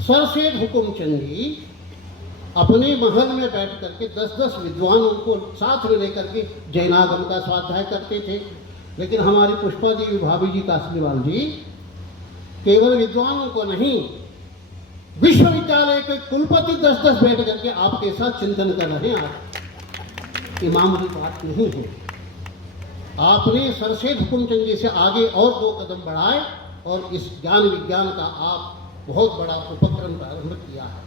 सर सेठ हुकुमचंद जी अपने महल में बैठ करके 10-10 विद्वानों को साथ में लेकर के जैनागम का स्वाध्याय करते थे। लेकिन हमारी पुष्पा देवी भाभी जी कासलीवाल जी केवल विद्वानों को नहीं, विश्वविद्यालय के कुलपति 10-10 बैठ करके आपके साथ चिंतन कर रहे हैं। आज ये मामूली बात नहीं है। आपने सरसेठ हुकुमचंद जी से आगे और 2 कदम बढ़ाए, और इस ज्ञान विज्ञान का आप बहुत बड़ा उपक्रम प्रारंभ किया है।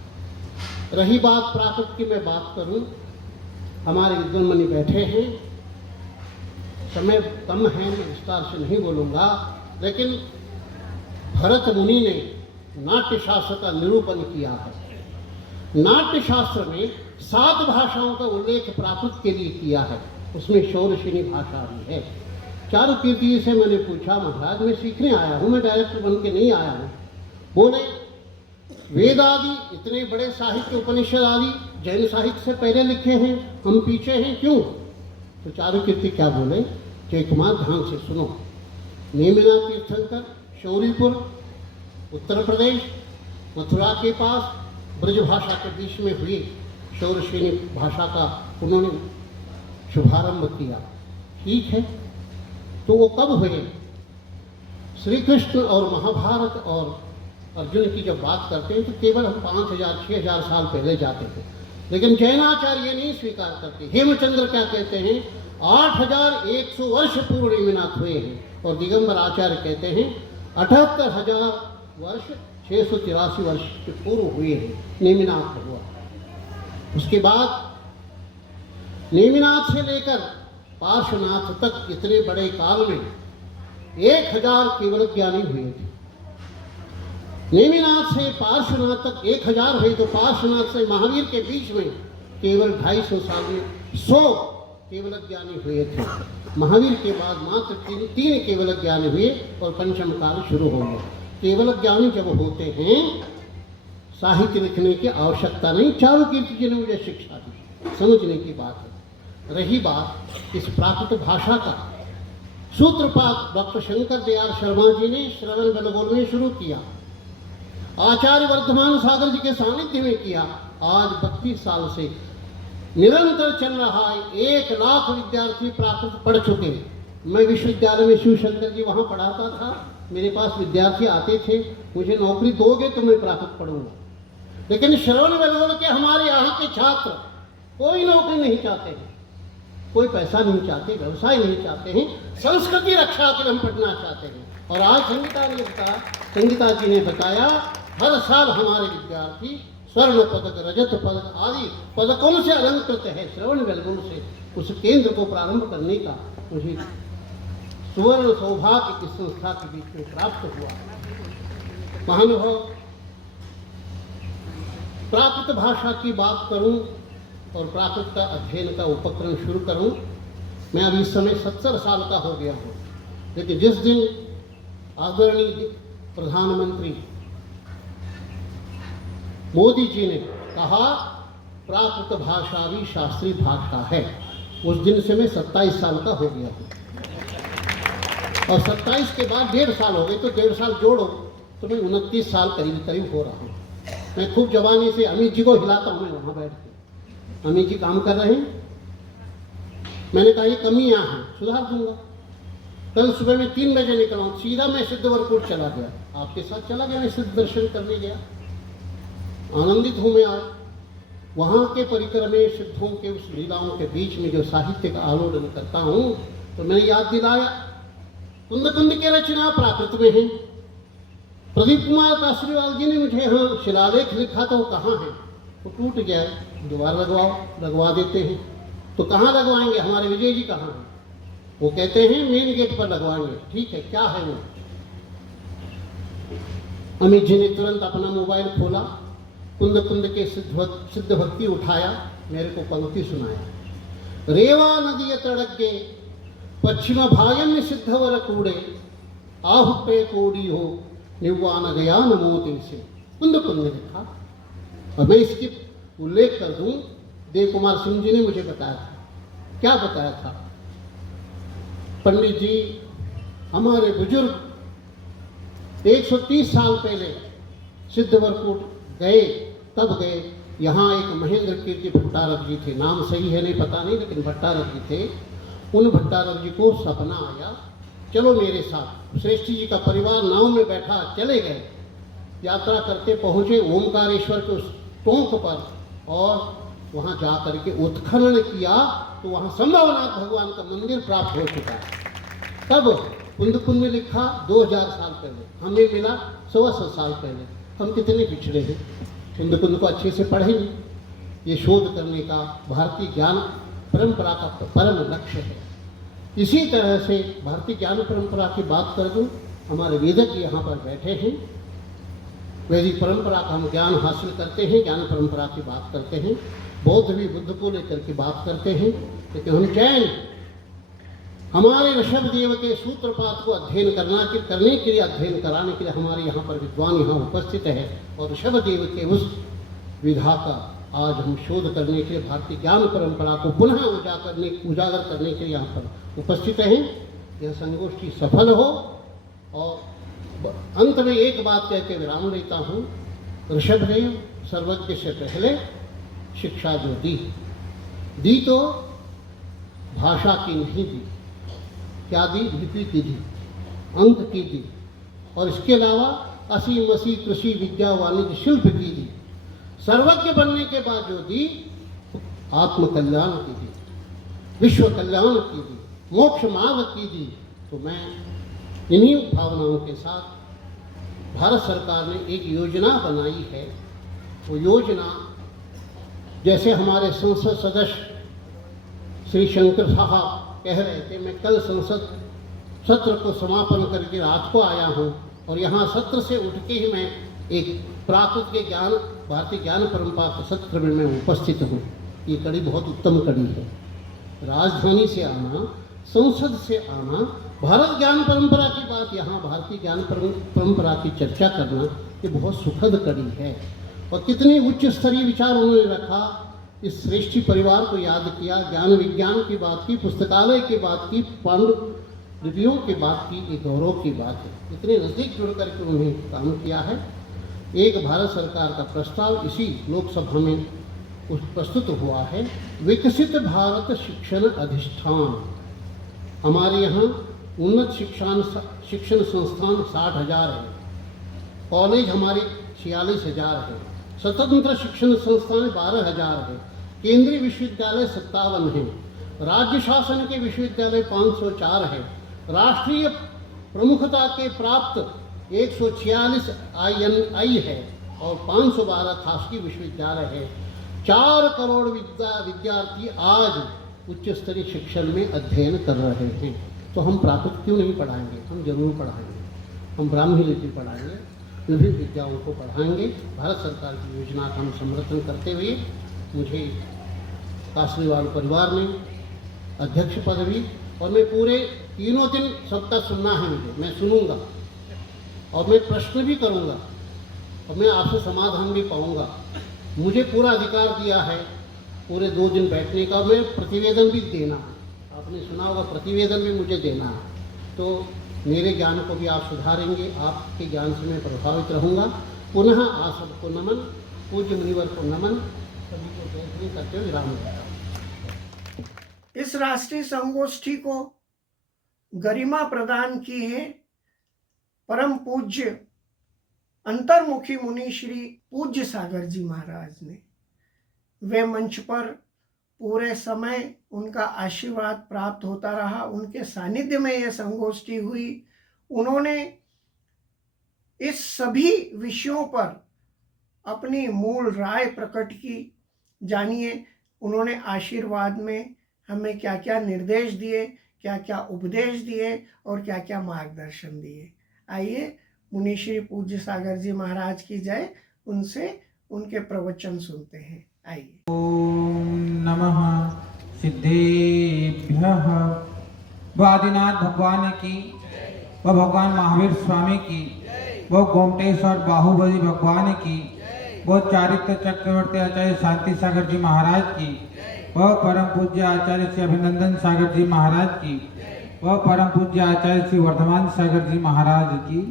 रही बात प्राकृत की, मैं बात करूं, हमारे विद्वान मुनि बैठे हैं, समय कम है, मैं विस्तार से नहीं बोलूँगा, लेकिन भरत मुनि ने नाट्य शास्त्र का निरूपण किया है। नाट्य शास्त्र में 7 भाषाओं का उल्लेख प्राकृत के लिए किया है, उसमें शौरशिनी भाषा भी है। चारुकीर्ति जी से मैंने पूछा, महाराज मैं सीखने आया हूँ, मैं डायरेक्टर बन के नहीं आया हूँ। बोले वेद आदि इतने बड़े साहित्य, उपनिषद आदि जैन साहित्य से पहले लिखे हैं, हम पीछे हैं, क्यों? तो चारुकीर्ति क्या बोले? जयकुमार ध्यान से सुनो। नेमिनाथ तीर्थंकर शौरीपुर, उत्तर प्रदेश, मथुरा के पास ब्रज भाषा के बीच में हुई शौरशिनी भाषा का उन्होंने शुभारंभ किया। ठीक है, तो वो कब हुए? श्री कृष्ण और महाभारत और अर्जुन की जब बात करते हैं तो केवल हम 5000-6000 साल पहले जाते थे। लेकिन जैनाचार्य ये नहीं स्वीकार करते। हेमचंद्र क्या कहते हैं? 8100 वर्ष पूर्व नेमिनाथ हुए हैं, और दिगंबर आचार्य कहते हैं 78000 वर्ष 683 वर्ष के पूर्व हुए हैं, नेमिनाथ हुआ। उसके बाद नेमिनाथ से लेकर पार्श्वनाथ तक इतने बड़े काल में 1000 केवल ज्ञानी हुए थे। नेमिनाथ से पार्श्वनाथ तक 1000 हुए, तो पार्श्वनाथ से महावीर के बीच में केवल 250 साल में 100 केवल ज्ञानी हुए थे। महावीर के बाद मात्र तीन केवल ज्ञानी हुए और पंचम काल शुरू हो गया। केवल ज्ञानी जब होते हैं साहित्य लिखने की आवश्यकता नहीं। चारों कीर्ति जी ने मुझे शिक्षा दी, समझने की बात है। रही बात इस प्राकृत भाषा का, सूत्रपात डॉक्टर शंकर दयाल शर्मा जी ने श्रवण बेलगोल में शुरू किया, आचार्य वर्धमान सागर जी के सानिध्य में किया। आज 32 साल से निरंतर चल रहा है। 1 लाख विद्यार्थी प्राकृत पढ़ चुके। मैं विश्वविद्यालय में शिव शंकर जी वहाँ पढ़ाता था, मेरे पास विद्यार्थी आते थे, मुझे नौकरी दोगे तो मैं प्राकृत पढ़ूंगा। लेकिन श्रवण बेलगोल के हमारे यहाँ के छात्र कोई नौकरी नहीं चाहते हैं, कोई पैसा नहीं चाहते, व्यवसाय नहीं चाहते हैं, संस्कृति रक्षा के लिए हम पढ़ना चाहते हैं। और आज संगीता जी ने बताया, हर साल हमारे विद्यार्थी स्वर्ण पदक, रजत पदक आदि पदकों से अलंकृत है। श्रवण बेलगोल से उस केंद्र को प्रारंभ करने का मुझे सुवर्ण सौभाग्य की संस्था के बीच में प्राप्त हुआ। महानुभाव, प्राकृत भाषा की बात करूं और प्राकृत का अध्ययन का उपक्रम शुरू करूं। मैं अभी इस समय 70 साल का हो गया हूं, लेकिन जिस दिन आदरणीय प्रधानमंत्री मोदी जी ने कहा प्राकृत भाषा भी शास्त्रीय भाषा है, उस दिन से मैं 27 साल का हो गया हूँ। और 27 के बाद 1.5 साल हो गए, तो 1.5 साल जोड़ो तो मैं 29 साल करीब हो रहा हूँ। मैं खूब जवानी से अमित जी को हिलाता हूँ, मैं वहाँ बैठ के, अमित जी काम कर रहे हैं, मैंने कहा ये कमियाँ हैं, सुधार दूंगा। कल सुबह में 3 बजे निकला हूँ, सीधा मैं सिद्धवरपुर चला गया, आपके साथ चला गया, मैं सिद्ध दर्शन करने गया। आनंदित हूँ मैं आज वहाँ के परिकर में सिद्धों के उस लीलाओं के बीच में जो साहित्य का आलोड़न करता हूँ, तो मैंने याद दिलाया कुंद कुंद के रचना प्राकृत में है। प्रदीप कुमार कासरीवाल जी ने मुझे यहाँ शिलालेख लिखा था, वो कहाँ है, वो टूट गया है, दोबारा लगवा देते हैं। तो कहाँ लगवाएंगे, हमारे विजय जी कहाँ हैं? वो कहते हैं मेन गेट पर लगवाएंगे। ठीक है, क्या है वो? अमित जी ने तुरंत अपना मोबाइल खोला, कुंद कुंद के सिद्ध भक्ति उठाया, मेरे को पंक्ति सुनाया। रेवा नदी तड़के पश्चिम भागन सिद्धवर कूड़े, आहु पे कोड़ी हो निवान गया नमोते से। कुंद कुंद लिखा। और मैं इसकी उल्लेख कर दूं, देव कुमार सिंह जी ने मुझे बताया था। क्या बताया था? पंडित जी हमारे बुजुर्ग 130 साल पहले सिद्धवरपुर गए, तब गए। यहाँ एक महेंद्र कीर्ति भट्टारक जी थे, नाम सही है नहीं पता नहीं, लेकिन भट्टारक जी थे। उन भट्टारक जी को सपना आया, चलो मेरे साथ। श्रेष्ठी जी का परिवार नाव में बैठा, चले गए। यात्रा करते पहुँचे ओमकारेश्वर के उस टोंक पर, और वहाँ जा करके उत्खनन किया तो वहाँ संभवनाथ भगवान का मंदिर प्राप्त हो चुका है। तब कुंद कुंद में लिखा 2000 साल पहले, हमें मिला 125 साल पहले। हम कितने पिछड़े हैं, कुंद कुंद को अच्छे से पढ़े नहीं। ये शोध करने का भारतीय ज्ञान परंपरा का परम लक्ष्य है। इसी तरह से भारतीय ज्ञान परंपरा की बात कर दूं, हमारे वेदक यहाँ पर बैठे हैं, वैदिक परंपरा का हम ज्ञान हासिल करते हैं, ज्ञान परंपरा की बात करते हैं। बौद्ध भी बुद्ध को लेकर के बात करते हैं, लेकिन हम जैन हमारे ऋषभदेव के सूत्रपात को अध्ययन करने के लिए अध्ययन कराने के लिए हमारे यहाँ पर विद्वान यहाँ उपस्थित है, और ऋषभदेव के उस विधा का आज हम शोध करने के लिए भारतीय ज्ञान परंपरा को पुनः उजागर करने के लिए यहाँ पर उपस्थित हैं। यह संगोष्ठी सफल हो। और अंत में एक बात कह के विराम लेता हूँ। ऋषभदेव सर्वज्ञ से पहले शिक्षा जो दी तो भाषा की नहीं दी, क्या दी? लिपि की दी, अंक की दी, और इसके अलावा असी मसी कृषि विद्या वाणिज्य शिल्प की दी। सर्वज्ञ बनने के बाद जो दी, आत्म कल्याण की दी, विश्व कल्याण की दी, मोक्ष मार्ग की दी। तो मैं इन्हीं भावनाओं के साथ भारत सरकार ने एक योजना बनाई है। वो योजना जैसे हमारे संसद सदस्य श्री शंकर साहब कह रहे थे, मैं कल संसद सत्र को समापन करके रात को आया हूँ, और यहाँ सत्र से उठ के ही मैं एक प्राकृत के ज्ञान भारतीय ज्ञान परंपरा के सत्र में मैं उपस्थित हूँ। ये कड़ी बहुत उत्तम कड़ी है। राजधानी से आना, संसद से आना, भारत ज्ञान परंपरा की बात यहाँ भारतीय ज्ञान परंपरा की चर्चा करना, ये बहुत सुखद कड़ी है। और कितने उच्च स्तरीय विचार उन्होंने रखा, इस श्रेष्ठी परिवार को याद किया, ज्ञान विज्ञान की बात की, पुस्तकालय की बात की, पांडुलिपियों की बात की, एक गौरव की बात है। इतने नज़दीक जुड़ करके उन्होंने काम किया है। एक भारत सरकार का प्रस्ताव इसी लोकसभा में प्रस्तुत हुआ है, विकसित भारत शिक्षण अधिष्ठान। हमारे यहाँ उन्नत शिक्षण संस्थान 60,000 है, कॉलेज हमारे 46,000 है, स्वतंत्र शिक्षण संस्थान 12,000 है, केंद्रीय विश्वविद्यालय 57 है, राज्य शासन के विश्वविद्यालय 504 है, राष्ट्रीय प्रमुखता के प्राप्त 146 INI है और 512 खासगी विश्वविद्यालय है। 4 करोड़ विद्यार्थी आज उच्च स्तरीय शिक्षण में अध्ययन कर रहे हैं। तो हम प्राकृत क्यों नहीं पढ़ाएंगे? हम जरूर पढ़ाएंगे। हम ब्राह्मी लिपि पढ़ाएंगे, विभिन्न विद्याओं को पढ़ाएंगे। भारत सरकार की योजना का हम समर्थन करते हुए मुझे कासरीवाल परिवार में अध्यक्ष पदवी, और मैं पूरे 3 दिन सबका सुनना है मुझे, मैं सुनूंगा और मैं प्रश्न भी करूंगा और मैं आपसे समाधान भी पाऊंगा। मुझे पूरा अधिकार दिया है पूरे 2 दिन बैठने का, मैं प्रतिवेदन भी देना है। आपने सुना होगा, प्रतिवेदन भी मुझे देना है। तो मेरे ज्ञान को भी आप सुधारेंगे, आपके ज्ञान से मैं प्रभावित रहूँगा। पुनः आप सबको नमन, पूज्य मुनिवर को नमन, सभी को जय करते हुए विराम देता हूं। इस राष्ट्रीय संगोष्ठी को गरिमा प्रदान की है परम पूज्य अंतर्मुखी मुनि श्री पूज्य सागर जी महाराज ने। वे मंच पर पूरे समय उनका आशीर्वाद प्राप्त होता रहा, उनके सानिध्य में यह संगोष्ठी हुई। उन्होंने इस सभी विषयों पर अपनी मूल राय प्रकट की। जानिए उन्होंने आशीर्वाद में हमें क्या क्या निर्देश दिए, क्या क्या उपदेश दिए और क्या क्या मार्गदर्शन दिए। आइए मुनि श्री पूज्य सागर जी महाराज की जय, उनसे उनके प्रवचन सुनते हैं। आइए। ओम नमः सिद्धेभ्यः। वो आदिनाथ भगवान की, वो भगवान महावीर स्वामी की, वो गोमटेश्वर बाहुबली भगवान की, वो चारित्र चक्रवर्ती आचार्य शांति सागर जी महाराज की, वह परम पूज्य आचार्य श्री अभिनंदन सागर जी महाराज की, वह परम पूज्य आचार्य श्री वर्धमान सागर जी महाराज की,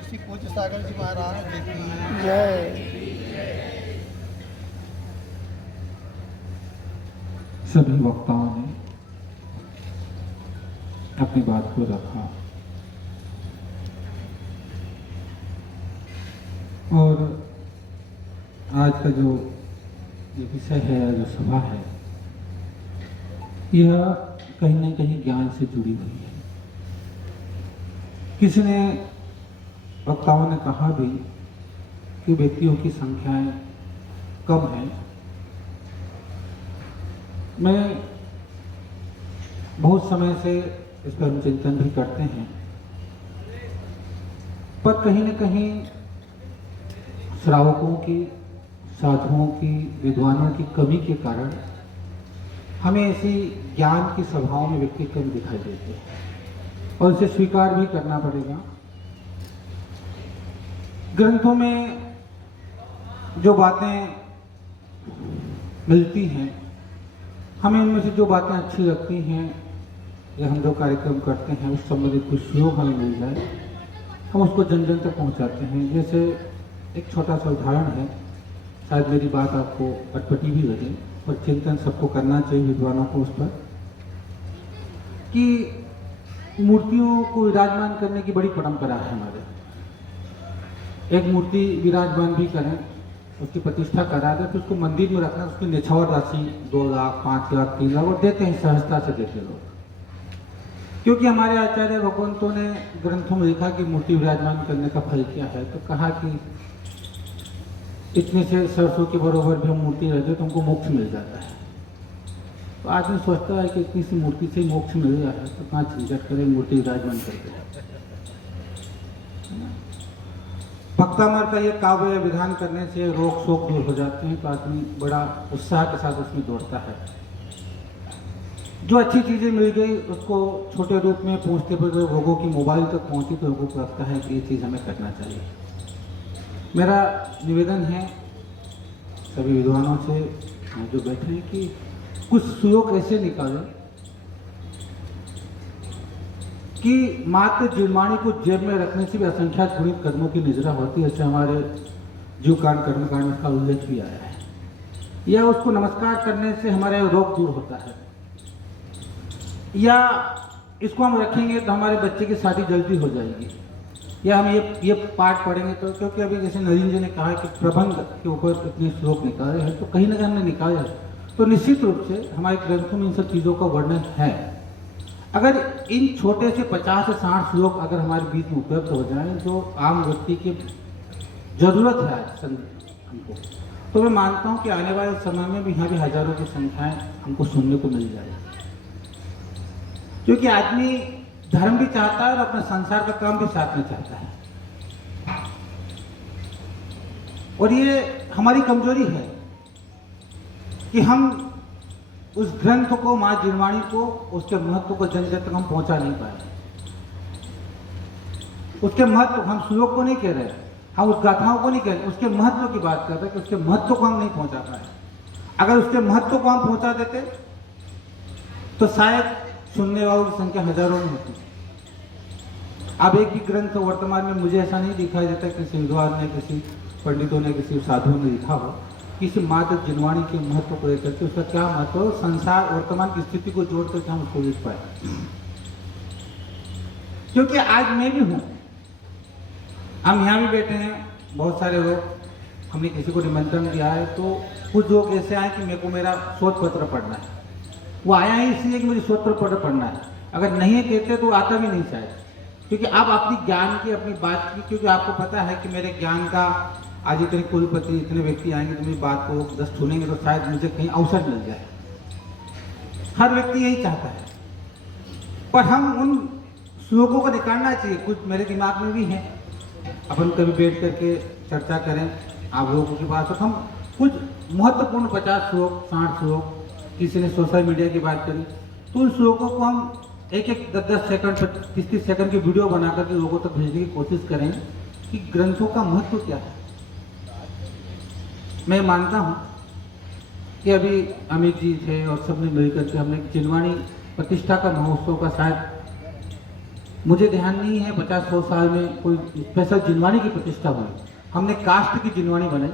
श्री पूज्य सागर जी महाराज की जय। सभी वक्ताओं ने अपनी बात को रखा और आज का जो ये विषय है, जो सभा है, यह कहीं न कहीं ज्ञान से जुड़ी हुई है। किसी ने, वक्ताओं ने कहा भी कि व्यक्तियों की संख्याएं कम है। मैं बहुत समय से इस पर हम चिंतन भी करते हैं, पर कहीं न कहीं श्रावकों की, साधुओं की, विद्वानों की कमी के कारण हमें ऐसी ज्ञान की सभाओं में व्यक्ति कम दिखाई देते हैं और इसे स्वीकार भी करना पड़ेगा। ग्रंथों में जो बातें मिलती हैं, हमें उनमें से जो बातें अच्छी लगती हैं या हम जो कार्यक्रम करते हैं उस संबंधित कुछ सहयोग हमें मिल जाए, हम उसको जन जन तक पहुंचाते हैं। जैसे एक छोटा सा उदाहरण है, शायद मेरी बात आपको अटपटी भी लगे, पर चिंतन सबको करना चाहिए, विद्वानों को, उस पर कि मूर्तियों को विराजमान करने की बड़ी परंपरा है हमारे। एक मूर्ति विराजमान भी करें, उसकी प्रतिष्ठा करा दें, तो उसको मंदिर में रखना, उसकी निछावर राशि 2 लाख, 5 लाख, 3 लाख और देते हैं, सहजता से देते लोग। क्योंकि हमारे आचार्य भगवंतों ने ग्रंथों में लिखा कि मूर्ति विराजमान करने का फल क्या है, तो कहा कि इतने से सरसों के बरोबर भी हम मूर्ति रहते तो हमको मोक्ष मिल जाता है। तो आदमी सोचता है कि इतनी सी मूर्ति से मोक्ष मिल रहा है, तो कहाँ झंझट करें, मूर्ति विराजमान करके। भक्तामर का ये काव्य विधान करने से रोग शोक दूर हो जाते हैं, तो आदमी बड़ा उत्साह के साथ उसमें दौड़ता है। जो अच्छी चीज़ें मिल गई उसको छोटे रूप में पहुँचते पर लोगों की मोबाइल तक पहुँची तो लोगों को लगता है कि ये चीज़ हमें करना चाहिए। मेरा निवेदन है सभी विद्वानों से जो बैठे हैं कि कुछ सुयोग ऐसे निकालें कि मात्र जुर्माने को जेब में रखने से भी असंख्यात गुणित कर्मों की निजरा होती है। ऐसे हमारे जीवकांड कर्मकांड में इसका उल्लेख भी आया है। या उसको नमस्कार करने से हमारे रोग दूर होता है, या इसको हम रखेंगे तो हमारे बच्चे की शादी जल्दी हो जाएगी, या हम ये पाठ पढ़ेंगे तो, क्योंकि अभी जैसे नवीन जी ने कहा कि प्रबंध के ऊपर इतने श्लोक निकाले हैं, तो कहीं ना कहीं हमने निकाले हैं, तो निश्चित रूप से हमारे ग्रंथों में इन सब चीज़ों का वर्णन है। अगर इन छोटे से 50 से 60 श्लोक अगर हमारे बीच में उपलब्ध हो जाएं जो आम व्यक्ति की जरूरत है आज हमको, तो मैं मानता हूँ कि आने वाले समय में भी यहाँ भी हजारों की संख्याएं हमको सुनने को मिल जाएगी। क्योंकि आदमी धर्म भी चाहता है और अपने संसार का काम भी साथ में चाहता है, और ये हमारी कमजोरी है कि हम उस ग्रंथ को, माँ जिनवाणी को, उसके महत्व को जन जन तक हम पहुंचा नहीं पाए। उसके महत्व, हम श्लोक को नहीं कह रहे, हम उस गाथाओं को नहीं कह रहे, उसके महत्व की बात कर रहे हैं कि उसके महत्व को हम नहीं पहुंचा पाए। अगर उसके महत्व को हम पहुंचा देते तो शायद सुनने वालों की संख्या हजारों में होती। अब एक भी ग्रंथ वर्तमान में मुझे ऐसा नहीं दिखाई देता किसी विद्वान ने, किसी पंडितों ने, किसी साधुओं ने लिखा हो किसी मात्र जिनवाणी के महत्व को लेकर के, उसका क्या महत्व, संसार वर्तमान की स्थिति को जोड़ करके हम उसको लिख पाए। क्योंकि आज मैं भी हूं, हम यहाँ भी बैठे हैं, बहुत सारे लोग, हमने किसी को निमंत्रण दिया है तो कुछ लोग ऐसे आए कि मेरे को मेरा शोध पत्र पढ़ना है। वो आया ही इसलिए कि मुझे शोध पत्र पढ़ना है, अगर नहीं कहते तो आता भी नहीं शायद, क्योंकि आप अपनी ज्ञान की, अपनी बात की, क्योंकि आपको पता है कि मेरे ज्ञान का आज इतने कुलपति, इतने व्यक्ति आएंगे तो मेरी बात को 10 सुनेंगे तो शायद मुझे कहीं अवसर मिल जाए। हर व्यक्ति यही चाहता है, पर हम उन श्लोकों को निकालना चाहिए। कुछ मेरे दिमाग में भी है, अपन कभी बैठ करके चर्चा करें आप लोगों की बात, तो हम कुछ महत्वपूर्ण 50 श्लोक, 60 श्लोक, किसी ने सोशल मीडिया की बात करी, तो उन श्लोकों को हम एक 10 सेकंड, 30 सेकंड की वीडियो बना करके लोगों तक भेजने की कोशिश करें कि ग्रंथों का महत्व क्या है। मैं मानता हूँ कि अभी अमित जी थे और सबने मिलकर के हमने जिनवाणी प्रतिष्ठा का महोत्सव का, शायद मुझे ध्यान नहीं है 50-100 साल में कोई स्पेशल जिनवाणी की प्रतिष्ठा हुई। हमने काष्ठ की जिनवाणी बनाई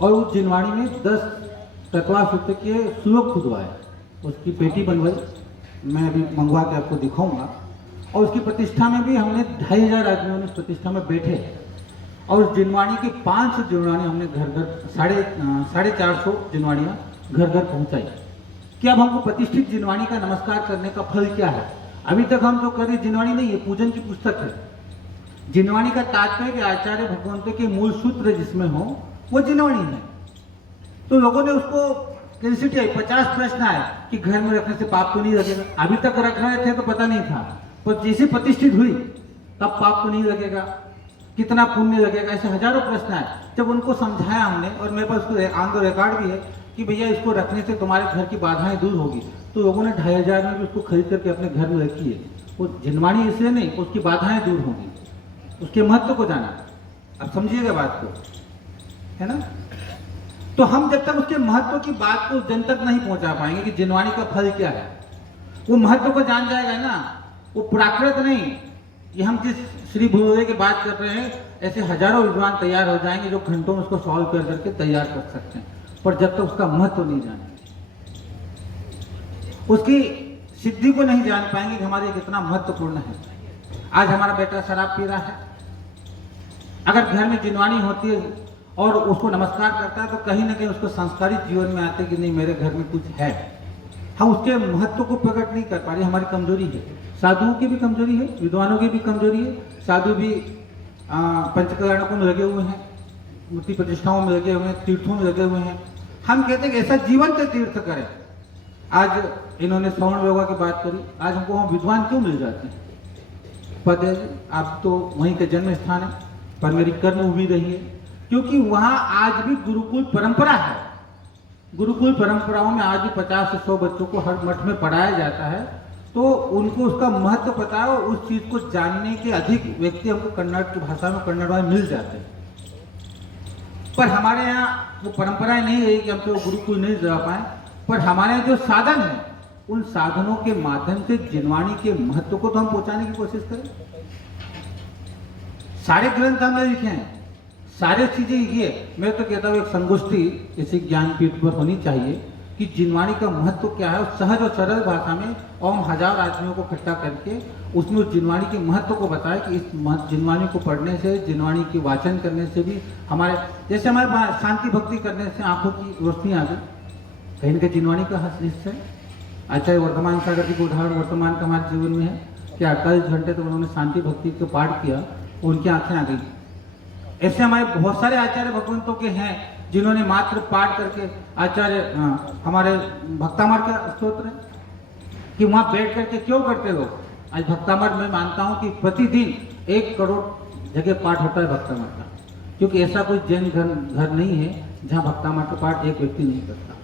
और उस जिनवाणी में 10 तत्वा सूत्र के श्लोक खुदवाए, उसकी पेटी बनवाई, मैं अभी मंगवा के आपको दिखाऊंगा। और उसकी प्रतिष्ठा में भी हमने 2500 आदमियों ने उस प्रतिष्ठा में बैठे, और उस जिनवाणी की 500 जिनवाणी हमने घर घर, 450 जिनवाणियाँ घर घर पहुँचाई। कि अब हमको प्रतिष्ठित जिनवाणी का नमस्कार करने का फल क्या है। अभी तक हम जो कर रहे जिनवाणी नहीं है, पूजन की पुस्तक है। जिनवाणी का तात्पर्य कि आचार्य भगवंत के मूल सूत्र जिसमें हो वो जिनवाणी है। तो लोगों ने उसको क्यूरियोसिटी आई, 50 प्रश्न आए कि घर में रखने से पाप तो नहीं लगेगा। अभी तक रख रहे थे तो पता नहीं था, पर जैसे प्रतिष्ठित हुई तब पाप तो नहीं लगेगा, कितना पुण्य लगेगा, ऐसे हजारों प्रश्न आए। जब उनको समझाया हमने, और मेरे पास उसको ऑन द रिकॉर्ड भी है कि भैया इसको रखने से तुम्हारे घर की बाधाएं दूर होगी, तो लोगों ने 2500 में भी उसको खरीद करके अपने घर में रखी है। वो जिनवाणी इसलिए नहीं, उसकी बाधाएं दूर होंगी, उसके महत्व को जाना। अब समझिएगा बात को, है ना। तो हम जब तक उसके महत्व की बात को जन तक नहीं पहुंचा पाएंगे कि जिनवाणी का फल क्या है, वो महत्व को जान जाएगा ना, वो प्राकृत नहीं। ये हम जिस श्री भूलोदय की बात कर रहे हैं, ऐसे हजारों विद्वान तैयार हो जाएंगे जो घंटों में उसको सॉल्व कर करके तैयार कर सकते हैं, पर जब तक उसका महत्व नहीं जानेंगे, उसकी सिद्धि को नहीं जान पाएंगे कि हमारे कितना महत्वपूर्ण है। आज हमारा बेटा शराब पी रहा है, अगर घर में जिनवाणी होती है और उसको नमस्कार करता है तो कहीं ना कहीं उसको संस्कारित जीवन में आते कि नहीं मेरे घर में कुछ है। हम उसके महत्व को प्रकट नहीं कर पा रहे, हमारी कमजोरी है। साधुओं की भी कमजोरी है, विद्वानों की भी कमजोरी है। साधु भी पंचकर्णकों में लगे हुए हैं, मूर्ति प्रतिष्ठाओं में लगे हुए हैं, तीर्थों में लगे हुए हैं। हम कहते हैं कि ऐसा जीवंत तीर्थ करें। आज इन्होंने श्रवण योगा की बात करी, आज हमको वहाँ विद्वान क्यों मिल जाते हैं? पता है, आप तो वहीं का जन्म स्थान है, पर मेरी कर्म उम्मीद रही है, क्योंकि वहाँ आज भी गुरुकुल परंपरा है। गुरुकुल परंपराओं में आज भी 50 से 100 बच्चों को हर मठ में पढ़ाया जाता है, तो उनको उसका महत्व पता है और उस चीज़ को जानने के अधिक व्यक्ति हमको कन्नड़ की भाषा में कन्नड़ में मिल जाते हैं। पर हमारे यहाँ वो परंपराएं नहीं रही कि हम तो गुरुकुल नहीं जा पाए, पर हमारे यहाँ जो साधन है उन साधनों के माध्यम से जिनवाणी के महत्व को तो हम पहुंचाने की कोशिश करें। सारे ग्रंथ हमने लिखे हैं, सारे चीजें लिखी है। मैं तो कहता हूँ एक संगोष्ठी इसी ज्ञानपीठ पर होनी चाहिए कि जिनवाणी का महत्व क्या है, सहज और सरल भाषा में और 1000 आदमियों को इकट्ठा करके उसमें उस जिनवाणी के महत्व को बताया कि इस जिनवाणी को पढ़ने से, जिनवाणी के वाचन करने से भी हमारे, जैसे हमारे शांति भक्ति करने से आंखों की रोशनी आ गई, कहीं ना कहीं जिनवाणी का हिस्सा है। अच्छा, वर्तमान सागर जी का उदाहरण वर्तमान का हमारे जीवन में है कि 48 घंटे तो उन्होंने शांति भक्ति का पाठ किया, उनकी आंखें आ गई। ऐसे हमारे बहुत सारे आचार्य भगवंतों के हैं जिन्होंने मात्र पाठ करके, आचार्य हमारे भक्तामर का स्तोत्र है कि वहाँ बैठ करके क्यों करते लोग। आज भक्तामर मैं मानता हूँ कि प्रतिदिन 1 करोड़ जगह पाठ होता है भक्तामर का, क्योंकि ऐसा कोई जैन घर नहीं है जहाँ भक्तामर का पाठ एक व्यक्ति नहीं करता।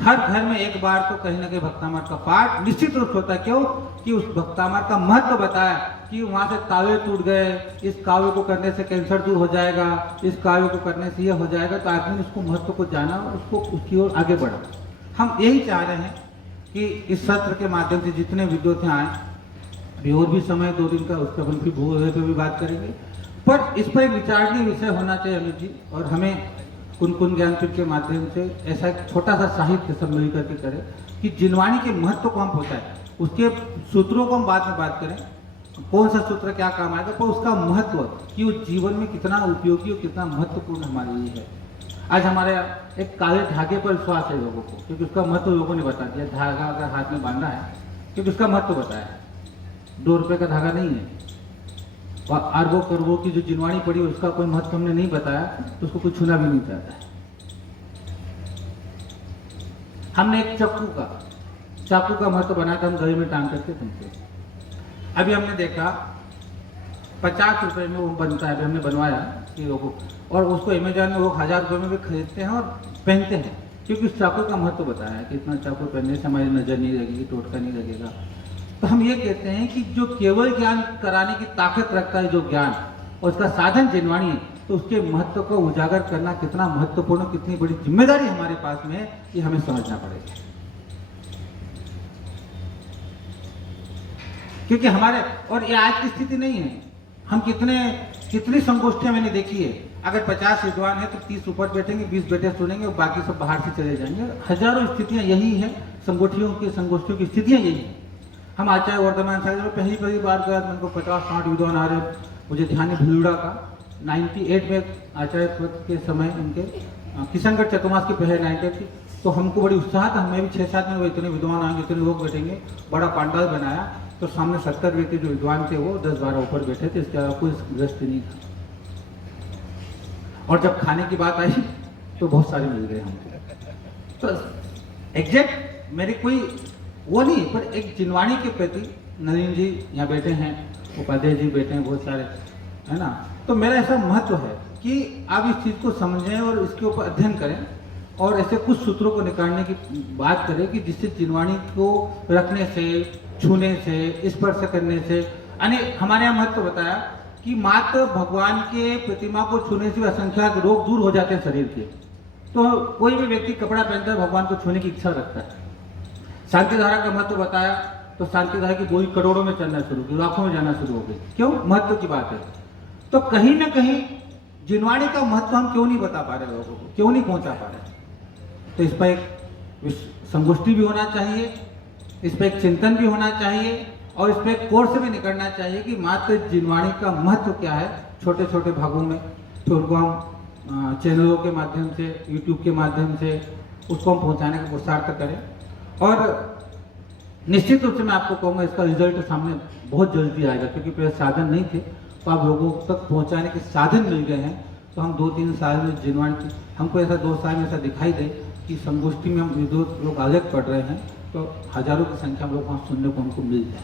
हर घर में एक बार तो कहीं ना कहीं भक्तामर का पाठ निश्चित रूप से होता है। क्यों कि उस भक्तामर का महत्व बताया कि वहां से तावे टूट गए, इस काव्य को करने से कैंसर दूर हो जाएगा, इस काव्य को करने से यह हो जाएगा, तो आदमी ने उसको महत्व को जाना और उसको उसकी ओर आगे बढ़ा। हम यही चाह रहे हैं कि इस सत्र के माध्यम से जितने विद्यार्थी आए, अभी और भी समय 2 दिन का, उसका अपन भी भूल पे भी बात करेंगे, पर इस पर एक विचारणीय विषय होना चाहिए अमित जी, और हमें कुन ज्ञानपीठ के माध्यम से ऐसा एक छोटा सा साहित्य सब मिल करके करें कि जिनवाणी के महत्व को हम पहुँचाएं। उसके सूत्रों को हम बाद में बात करें, कौन सा सूत्र क्या काम आएगा, पर उसका महत्व कि उस जीवन में कितना उपयोगी और कितना महत्वपूर्ण हमारे लिए है। आज हमारे एक काले धागे पर विश्वास है लोगों को, क्योंकि उसका महत्व लोगों ने बता दिया। धागा अगर हाथ में बांधा है क्योंकि उसका महत्व बताया है, 2 रुपये का धागा नहीं है। और अरबों करोड़ों की जो जिनवाणी पड़ी उसका कोई महत्व हमने नहीं बताया, तो उसको कोई छूना भी नहीं चाहता है। हमने एक चाकू का महत्व बनाया था, हम गले में टांग करके घूमते। अभी हमने देखा 50 रुपए में वो बनता है, अभी हमने बनवाया कि लोगों, और उसको अमेजॉन में वो 1000 रुपये में भी खरीदते हैं और पहनते हैं, क्योंकि उस चाकू का महत्व बताया है कि इतना चाकू पहनने से हमारी नज़र नहीं लगेगी, टोटका नहीं लगेगा। तो हम ये कहते हैं कि जो केवल ज्ञान कराने की ताकत रखता है, जो ज्ञान और उसका साधन जिनवाणी है, तो उसके महत्व को उजागर करना कितना महत्वपूर्ण, कितनी बड़ी जिम्मेदारी हमारे पास में है, ये हमें समझना पड़ेगा। क्योंकि हमारे, और ये आज की स्थिति नहीं है, हम कितनी संगोष्ठियां मैंने देखी है, अगर 50 विद्वान है तो 30 ऊपर बैठेंगे, 20 बैठे सुनेंगे और बाकी सब बाहर से चले जाएंगे। हजारों स्थितियां यही है, संगोष्ठियों की स्थितियां यही है। हम आचार्य वर्तमान सागर में पहली बार गया, मेरे को 50-60 विद्वान आ रहे, मुझे ध्यान है भिलुड़ा का 98 में आचार्य पद के समय उनके किशनगढ़ चतुर्मास की पहले 98 थी, तो हमको बड़ी उत्साह था, हमें भी 6-7 में इतने विद्वान आएंगे, इतने लोग बैठेंगे, बड़ा पंडाल बनाया, तो सामने 70 व्यक्ति जो विद्वान थे वो 10-12 ऊपर बैठे थे, इसके अलावा कोई गृहस्थ नहीं था। और जब खाने की बात आई तो बहुत सारे मिल गए हमको। तो एग्जैक्ट मेरी कोई वो नहीं, पर एक जिनवाणी के प्रति नवीन जी यहाँ बैठे हैं, उपाध्याय जी बैठे हैं, बहुत सारे, है ना। तो मेरा ऐसा महत्व है कि आप इस चीज़ को समझें और इसके ऊपर अध्ययन करें और ऐसे कुछ सूत्रों को निकालने की बात करें कि जिससे जिनवाणी को रखने से, छूने से, स्पर्श करने से, यानी हमारे यहाँ महत्व बताया कि मात्र भगवान के प्रतिमा को छूने से असंख्यात रोग दूर हो जाते हैं शरीर के। तो कोई भी व्यक्ति कपड़ा पहनता है, भगवान को छूने की इच्छा रखता है। शांति धारा का महत्व बताया, तो शांति धारा की गोली करोड़ों में चलना शुरू की, लाखों में जाना शुरू हो गई। क्यों? महत्व की बात है। तो कहीं ना कहीं जिनवाणी का महत्व हम क्यों नहीं बता पा रहे लोगों को, क्यों नहीं पहुंचा पा रहे? तो इस पर एक संगोष्ठी भी होना चाहिए, इस पर एक चिंतन भी होना चाहिए और इस पर एक कोर्स भी निकलना चाहिए कि मात्र जिनवाणी का महत्व क्या है, छोटे छोटे भागों में। तो उनको हम चैनलों के माध्यम से, यूट्यूब के माध्यम से उसको हम पहुंचाने का पुरुषार्थ करें। और निश्चित रूप से मैं आपको कहूँगा इसका रिजल्ट सामने बहुत जल्दी आएगा, क्योंकि पहले साधन नहीं थे, तो आप लोगों तक पहुंचाने के साधन मिल गए हैं। तो हम 2-3 साल में जिनवाणी की, हमको ऐसा 2 साल में ऐसा दिखाई दे कि संगोष्ठी में हम विद्वत लोग अलग पढ़ रहे हैं, तो हजारों की संख्या में लोग वहाँ सुनने को हमको मिल जाए।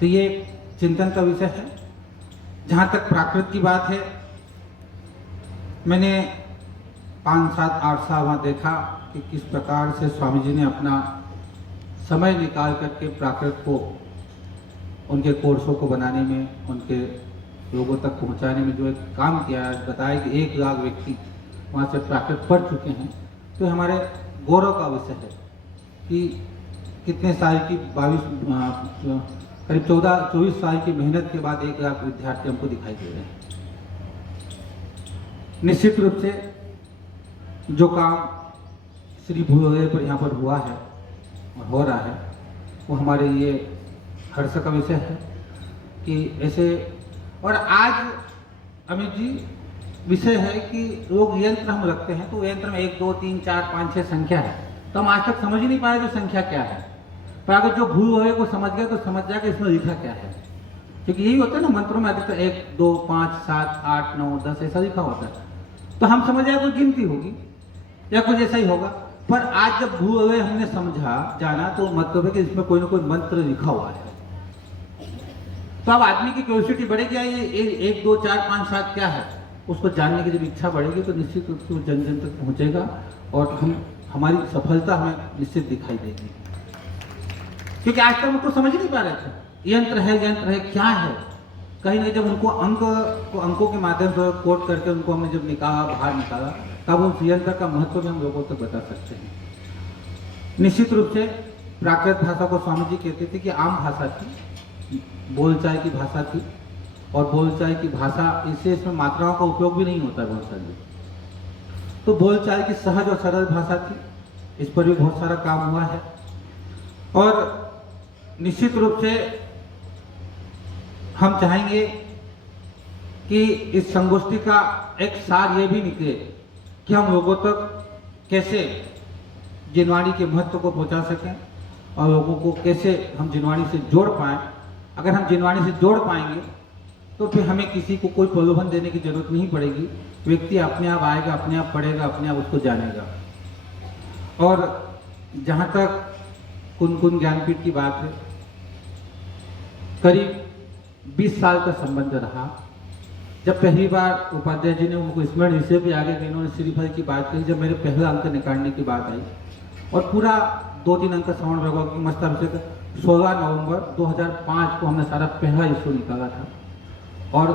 तो ये चिंतन का विषय है। जहाँ तक प्राकृत की बात है, मैंने 5, 7, 8 साल वहाँ देखा कि किस प्रकार से स्वामी जी ने अपना समय निकाल करके प्राकृत को उनके कोर्सों को बनाने में, उनके लोगों तक पहुंचाने में जो एक काम किया है, बताया कि 1 लाख व्यक्ति वहाँ से प्राकृत पढ़ चुके हैं। तो हमारे गौरव का विषय है कि कितने साल की 22 करीब 14-24 साल की मेहनत के बाद 1 लाख विद्यार्थी हमको दिखाई दे रहे हैं। निश्चित रूप से जो काम श्री भूलोदय पर यहाँ पर हुआ है और हो रहा है, वो हमारे लिए हर्ष का विषय है कि ऐसे। और आज अमित जी विषय है कि लोग यंत्र हम रखते हैं तो यंत्र में 1, 2, 3, 4, 5, 6 संख्या है, तो हम आज तक समझ ही नहीं पाए जो संख्या क्या है। पर अगर जो भूलोदय को समझ गया तो समझ जाए कि इसमें लिखा क्या है, क्योंकि यही होता है ना मंत्रों में अधिकतर 1, 2, 5, 7, 8, 9, 10 ऐसा लिखा होता है। तो हम समझ जाए कोई गिनती होगी या कुछ ऐसा ही होगा। पर आज जब भूलोदय हमने समझा जाना तो मतलब है कि इसमें कोई ना कोई मंत्र लिखा हुआ है। तो अब आदमी की क्यूरियोसिटी बढ़ेगी, ये 1, 2, 4, 5, 7 क्या है, उसको जानने की जब इच्छा बढ़ेगी तो निश्चित रूप से वो जन जन तक पहुंचेगा और हमारी सफलता हमें निश्चित दिखाई देगी। क्योंकि आज तक उनको समझ नहीं पा रहे थे यंत्र है क्या है। कहीं नहीं जब उनको अंकों के माध्यम से कोट करके उनको हमने जब बाहर निकाला तब उस यंत्र का महत्व भी हम लोगों तक बता सकते हैं। निश्चित रूप से प्राकृत भाषा को स्वामी जी कहते थे कि आम भाषा थी, बोलचाल की भाषा थी, और बोलचाल की भाषा इसमें मात्राओं का उपयोग भी नहीं होता है बहुत सारी। तो बोलचाल की सहज और सरल भाषा थी, इस पर भी बहुत सारा काम हुआ है। और निश्चित रूप से हम चाहेंगे कि इस संगोष्ठी का एक सार ये भी निकले कि हम लोगों तक कैसे जिनवाणी के महत्व को पहुंचा सकें और लोगों को कैसे हम जिनवाणी से जोड़ पाएं। अगर हम जिनवाणी से जोड़ पाएंगे तो फिर हमें किसी को कोई प्रलोभन देने की जरूरत नहीं पड़ेगी। व्यक्ति अपने आप आएगा, अपने आप पढ़ेगा, अपने आप उसको जानेगा। और जहाँ तक कुन ज्ञानपीठ की बात है, करीब 20 साल का संबंध रहा। जब पहली बार उपाध्याय जी ने उनको स्मरण इससे भी आगे इन्होंने श्रीफल की बात कही, जब मेरे पहला अंक निकालने की बात आई और पूरा 2-3 अंक श्रवण वैभव की मस्ताभिषेक 16 नवंबर 2005 को हमने सारा पहला इशू निकाला था और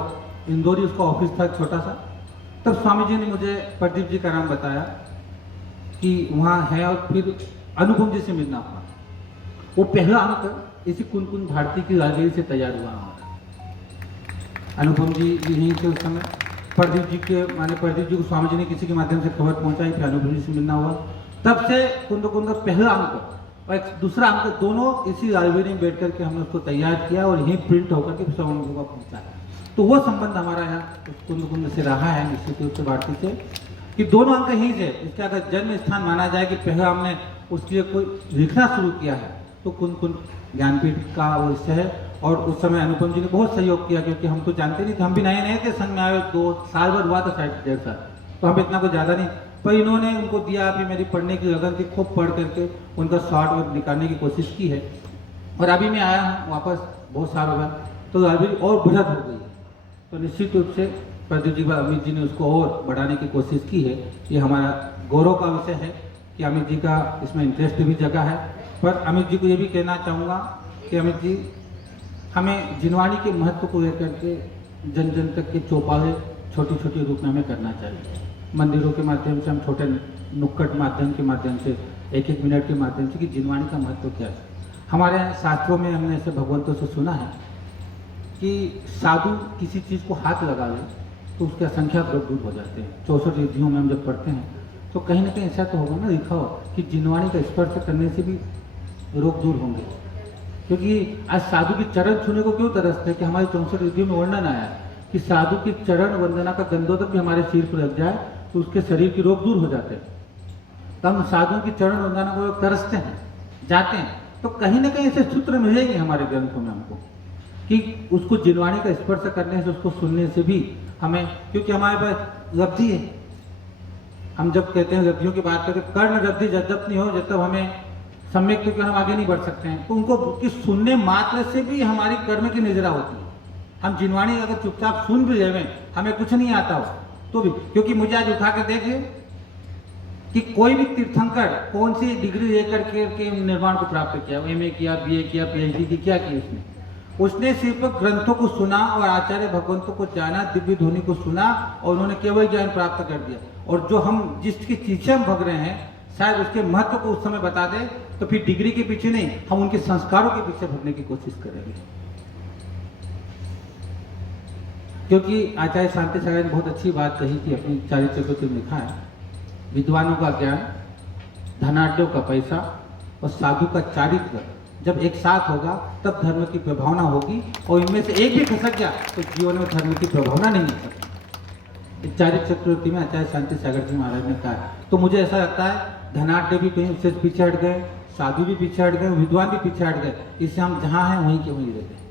इंदौर ही उसका ऑफिस था छोटा सा। तब स्वामी जी ने मुझे प्रदीप जी का नाम बताया कि वहाँ है और फिर अनुपम जी से मिलना हुआ। वो पहला अंक इसी कुन भारती की लाइब्रेरी से तैयार हुआ हमारा। अनुपम जी यहीं थे उस समय। प्रदीप जी को स्वामी जी ने किसी के माध्यम से खबर पहुंचाई, फिर अनुपम जी से मिलना हुआ। तब से कुंद का पहला अंक और एक दूसरा अंक दोनों इसी लाइब्रेरी में बैठ करके हमने उसको तैयार किया और यहीं प्रिंट होकर के श्रवण को पहुंचाया। तो वो संबंध हमारा यहाँ कुंद से रहा है निश्चित रूप से भारती से कि दोनों अंक यहीं से। इसका अगर जन्म स्थान माना जाए कि पहला हमने उसके लिए कोई लिखना शुरू किया है तो कुंद ज्ञानपीठ का वो विषय है। और उस समय अनुपम जी ने बहुत सहयोग किया क्योंकि हम तो जानते नहीं थे, हम भी नए थे संघ में आए, 2 साल भर हुआ था, शायद 1.5 साल, तो हम इतना कुछ ज़्यादा नहीं। पर इन्होंने उनको दिया, अभी मेरी पढ़ने की लगन थी, खूब पढ़ करके उनका शॉर्ट वर्क निकालने की कोशिश की है। और अभी मैं आया हूँ वापस, बहुत साल हो गया, तो लाइब्रेरी और बढ़त हो गई है। तो निश्चित रूप से प्रदीप जी अमित जी ने उसको और बढ़ाने की कोशिश की है। ये हमारा गौरव का विषय है कि अमित जी का इसमें इंटरेस्ट भी जगह है। पर अमित जी को ये भी कहना चाहूँगा कि अमित जी हमें जिनवाणी के महत्व को लेकर के जन जन तक के चौपाले छोटी छोटी रूप में हमें करना चाहिए। मंदिरों के माध्यम से हम छोटे नुक्कड़ माध्यम के माध्यम से 1-1 मिनट के माध्यम से कि जिनवाणी का महत्व क्या है। हमारे शास्त्रों में हमने ऐसे भगवंतों से सुना है कि साधु किसी चीज़ को हाथ लगा ले तो उसके असंख्यात रोग दूर हो जाते हैं। 64 रिद्धियों में हम जब पढ़ते हैं तो कहीं ना कहीं ऐसा तो होगा ना लिखा हो कि जिनवाणी का स्पर्श करने से भी रोग दूर होंगे। क्योंकि आज साधु की चरण छूने को क्यों तरसते हैं कि हमारी 64 रिद्धियों में वर्णन आया है कि साधु की चरण वंदना का गंधोदक भी हमारे सिर पर लग जाए तो उसके शरीर के रोग दूर हो जाते हैं। तो हम साधुओं की चरण वंदना को तरसते हैं, जाते हैं। तो कहीं ना कहीं ऐसे सूत्र मिलेंगे हमारे ग्रंथों में हमको कि उसको जिनवाणी का स्पर्श करने से, उसको सुनने से भी हमें, क्योंकि हमारे पास लब्धि है। हम जब कहते हैं लब्धियों की बात करते, कर्ण लब्धि जब तक नहीं हो जब तक हमें सम्यक, क्योंकि हम आगे नहीं बढ़ सकते हैं। तो उनको कि सुनने मात्र से भी हमारी कर्म की निजरा होती है। हम जिनवाणी अगर चुपचाप सुन भी जाए, हमें कुछ नहीं आता हो, तो भी, क्योंकि मुझे आज उठा के देखे कि कोई भी तीर्थंकर कौन सी डिग्री लेकर के निर्माण को प्राप्त किया, एमए किया, बीए किया, पीएचडी की, क्या किया उसने सिर्फ ग्रंथों को सुना और आचार्य भगवंतों को जाना, दिव्य ध्वनि को सुना और उन्होंने केवल ज्ञान प्राप्त कर दिया। और जो हम जिसकी पीछे हम भग रहे हैं, शायद उसके महत्व को उस समय बता दे, तो फिर डिग्री के पीछे नहीं, हम उनके संस्कारों के पीछे भगने की कोशिश करेंगे। क्योंकि आचार्य शांति सागर ने बहुत अच्छी बात कही कि अपनी चारित्र को तुम लिखा है, विद्वानों का ज्ञान, धनाढ्यों का पैसा और साधु का चारित्र जब एक साथ होगा तब धर्म की प्रभावना होगी, और इनमें से एक भी खसक गया तो जीवन में धर्म की प्रभावना नहीं हो सकती। चारित्र चक्रवर्ती में आचार्य शांति सागर जी महाराज ने कहा। तो मुझे ऐसा लगता है धनाढ्य भी कहीं उससे पीछे हट गए, साधु भी पीछे हट गए, विद्वान भी पीछे हट गए, इससे हम जहाँ हैं वहीं के वहीं रहते हैं।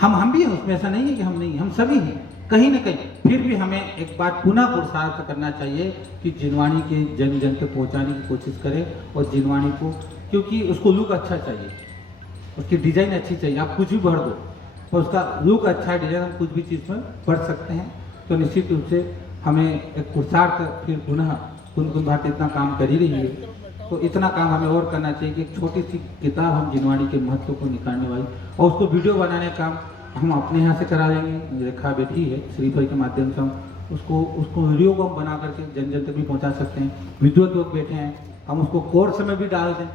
हम भी हैं उसमें, ऐसा नहीं है कि हम नहीं, हम सभी हैं कहीं न कहीं। फिर भी हमें एक बार पुनः पुरुषार्थ करना चाहिए कि जिनवाणी के जन जन तक पहुँचाने की कोशिश करें, और जिनवाणी को, क्योंकि उसको लुक अच्छा चाहिए, उसकी डिज़ाइन अच्छी चाहिए। आप कुछ भी भर दो और उसका लुक अच्छा है, डिज़ाइन, हम कुछ भी चीज़ में भर सकते हैं। तो निश्चित रूप से हमें एक पुरुषार्थ फिर पुनः कुन भारती इतना काम कर ही रही है, तो इतना काम हमें और करना चाहिए कि एक छोटी सी किताब हम जिनवाणी के महत्व को निकालने वाली, और उसको वीडियो बनाने का काम हम अपने यहाँ से करा देंगे। रेखा बैठी है, श्रीफल के माध्यम से हम उसको वीडियो को हम बना करके जन जन तक भी पहुँचा सकते हैं। विद्वत लोग बैठे हैं, हम उसको कोर्स में भी डाल दें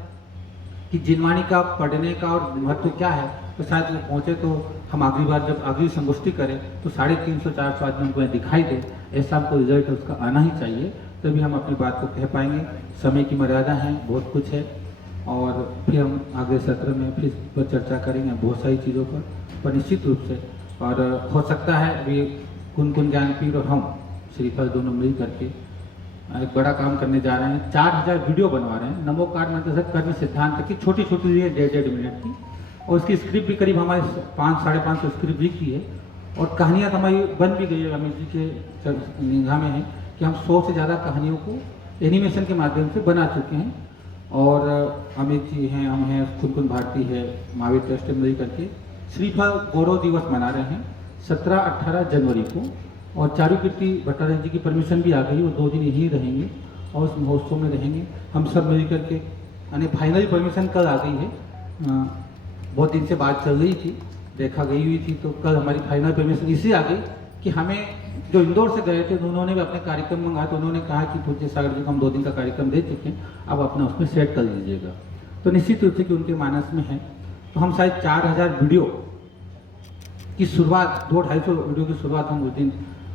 कि जिनवाणी का पढ़ने का और महत्व क्या है, तो शायद वो पहुँचे, तो हम अगली बार जब अगली संगोष्ठी करें तो 350-400 आदमी हमको दिखाई दे, ऐसा हमको रिजल्ट उसका आना ही चाहिए, तभी हम अपनी बात को कह पाएंगे। समय की मर्यादा है, बहुत कुछ है, और फिर हम अगले सत्र में फिर पर चर्चा करेंगे बहुत सारी चीज़ों पर निश्चित रूप से। और हो सकता है अभी कुन ज्ञानपीठ और हम श्रीफल दोनों मिल करके एक बड़ा काम करने जा रहे हैं। 4000 वीडियो बनवा रहे हैं, नमो कार्ड मंत्र से कर्म सिद्धांत की, छोटी छोटी है 1.5 मिनट की, और उसकी स्क्रिप्ट भी करीब हमारे 500-550 स्क्रिप्ट लिखी है, और कहानियाँ तो हमारी बन भी गई है। अमित जी के निगाह में है कि हम 100 से ज़्यादा कहानियों को एनिमेशन के माध्यम से बना चुके हैं। और अमित जी हैं, हम हैं, कुन भारती है, महावीर ट्रस्ट मिल करके श्रीफल गौरव दिवस मना रहे हैं 17-18 जनवरी को, और चारुकीर्ति भट्टाचार्य जी की परमिशन भी आ गई, वो 2 दिन यहीं रहेंगे और उस महोत्सव में रहेंगे। हम सब मिल करके, यानी फाइनल परमिशन कल आ गई है, बहुत दिन से बात चल रही थी, देखा गई हुई थी, तो कल हमारी फाइनल परमिशन इसलिए आ गई कि हमें जो इंदौर से गए थे उन्होंने भी अपने कार्यक्रम मंगाया, तो उन्होंने कहा कि पूज्य सागर जी को हम 2 दिन का कार्यक्रम दे चुके हैं, अब अपना उसमें सेट कर लीजिएगा। तो निश्चित रूप से कि उनके मानस में है, तो हम शायद 4000 वीडियो की शुरुआत, 200-250 वीडियो की शुरुआत हम उस दिन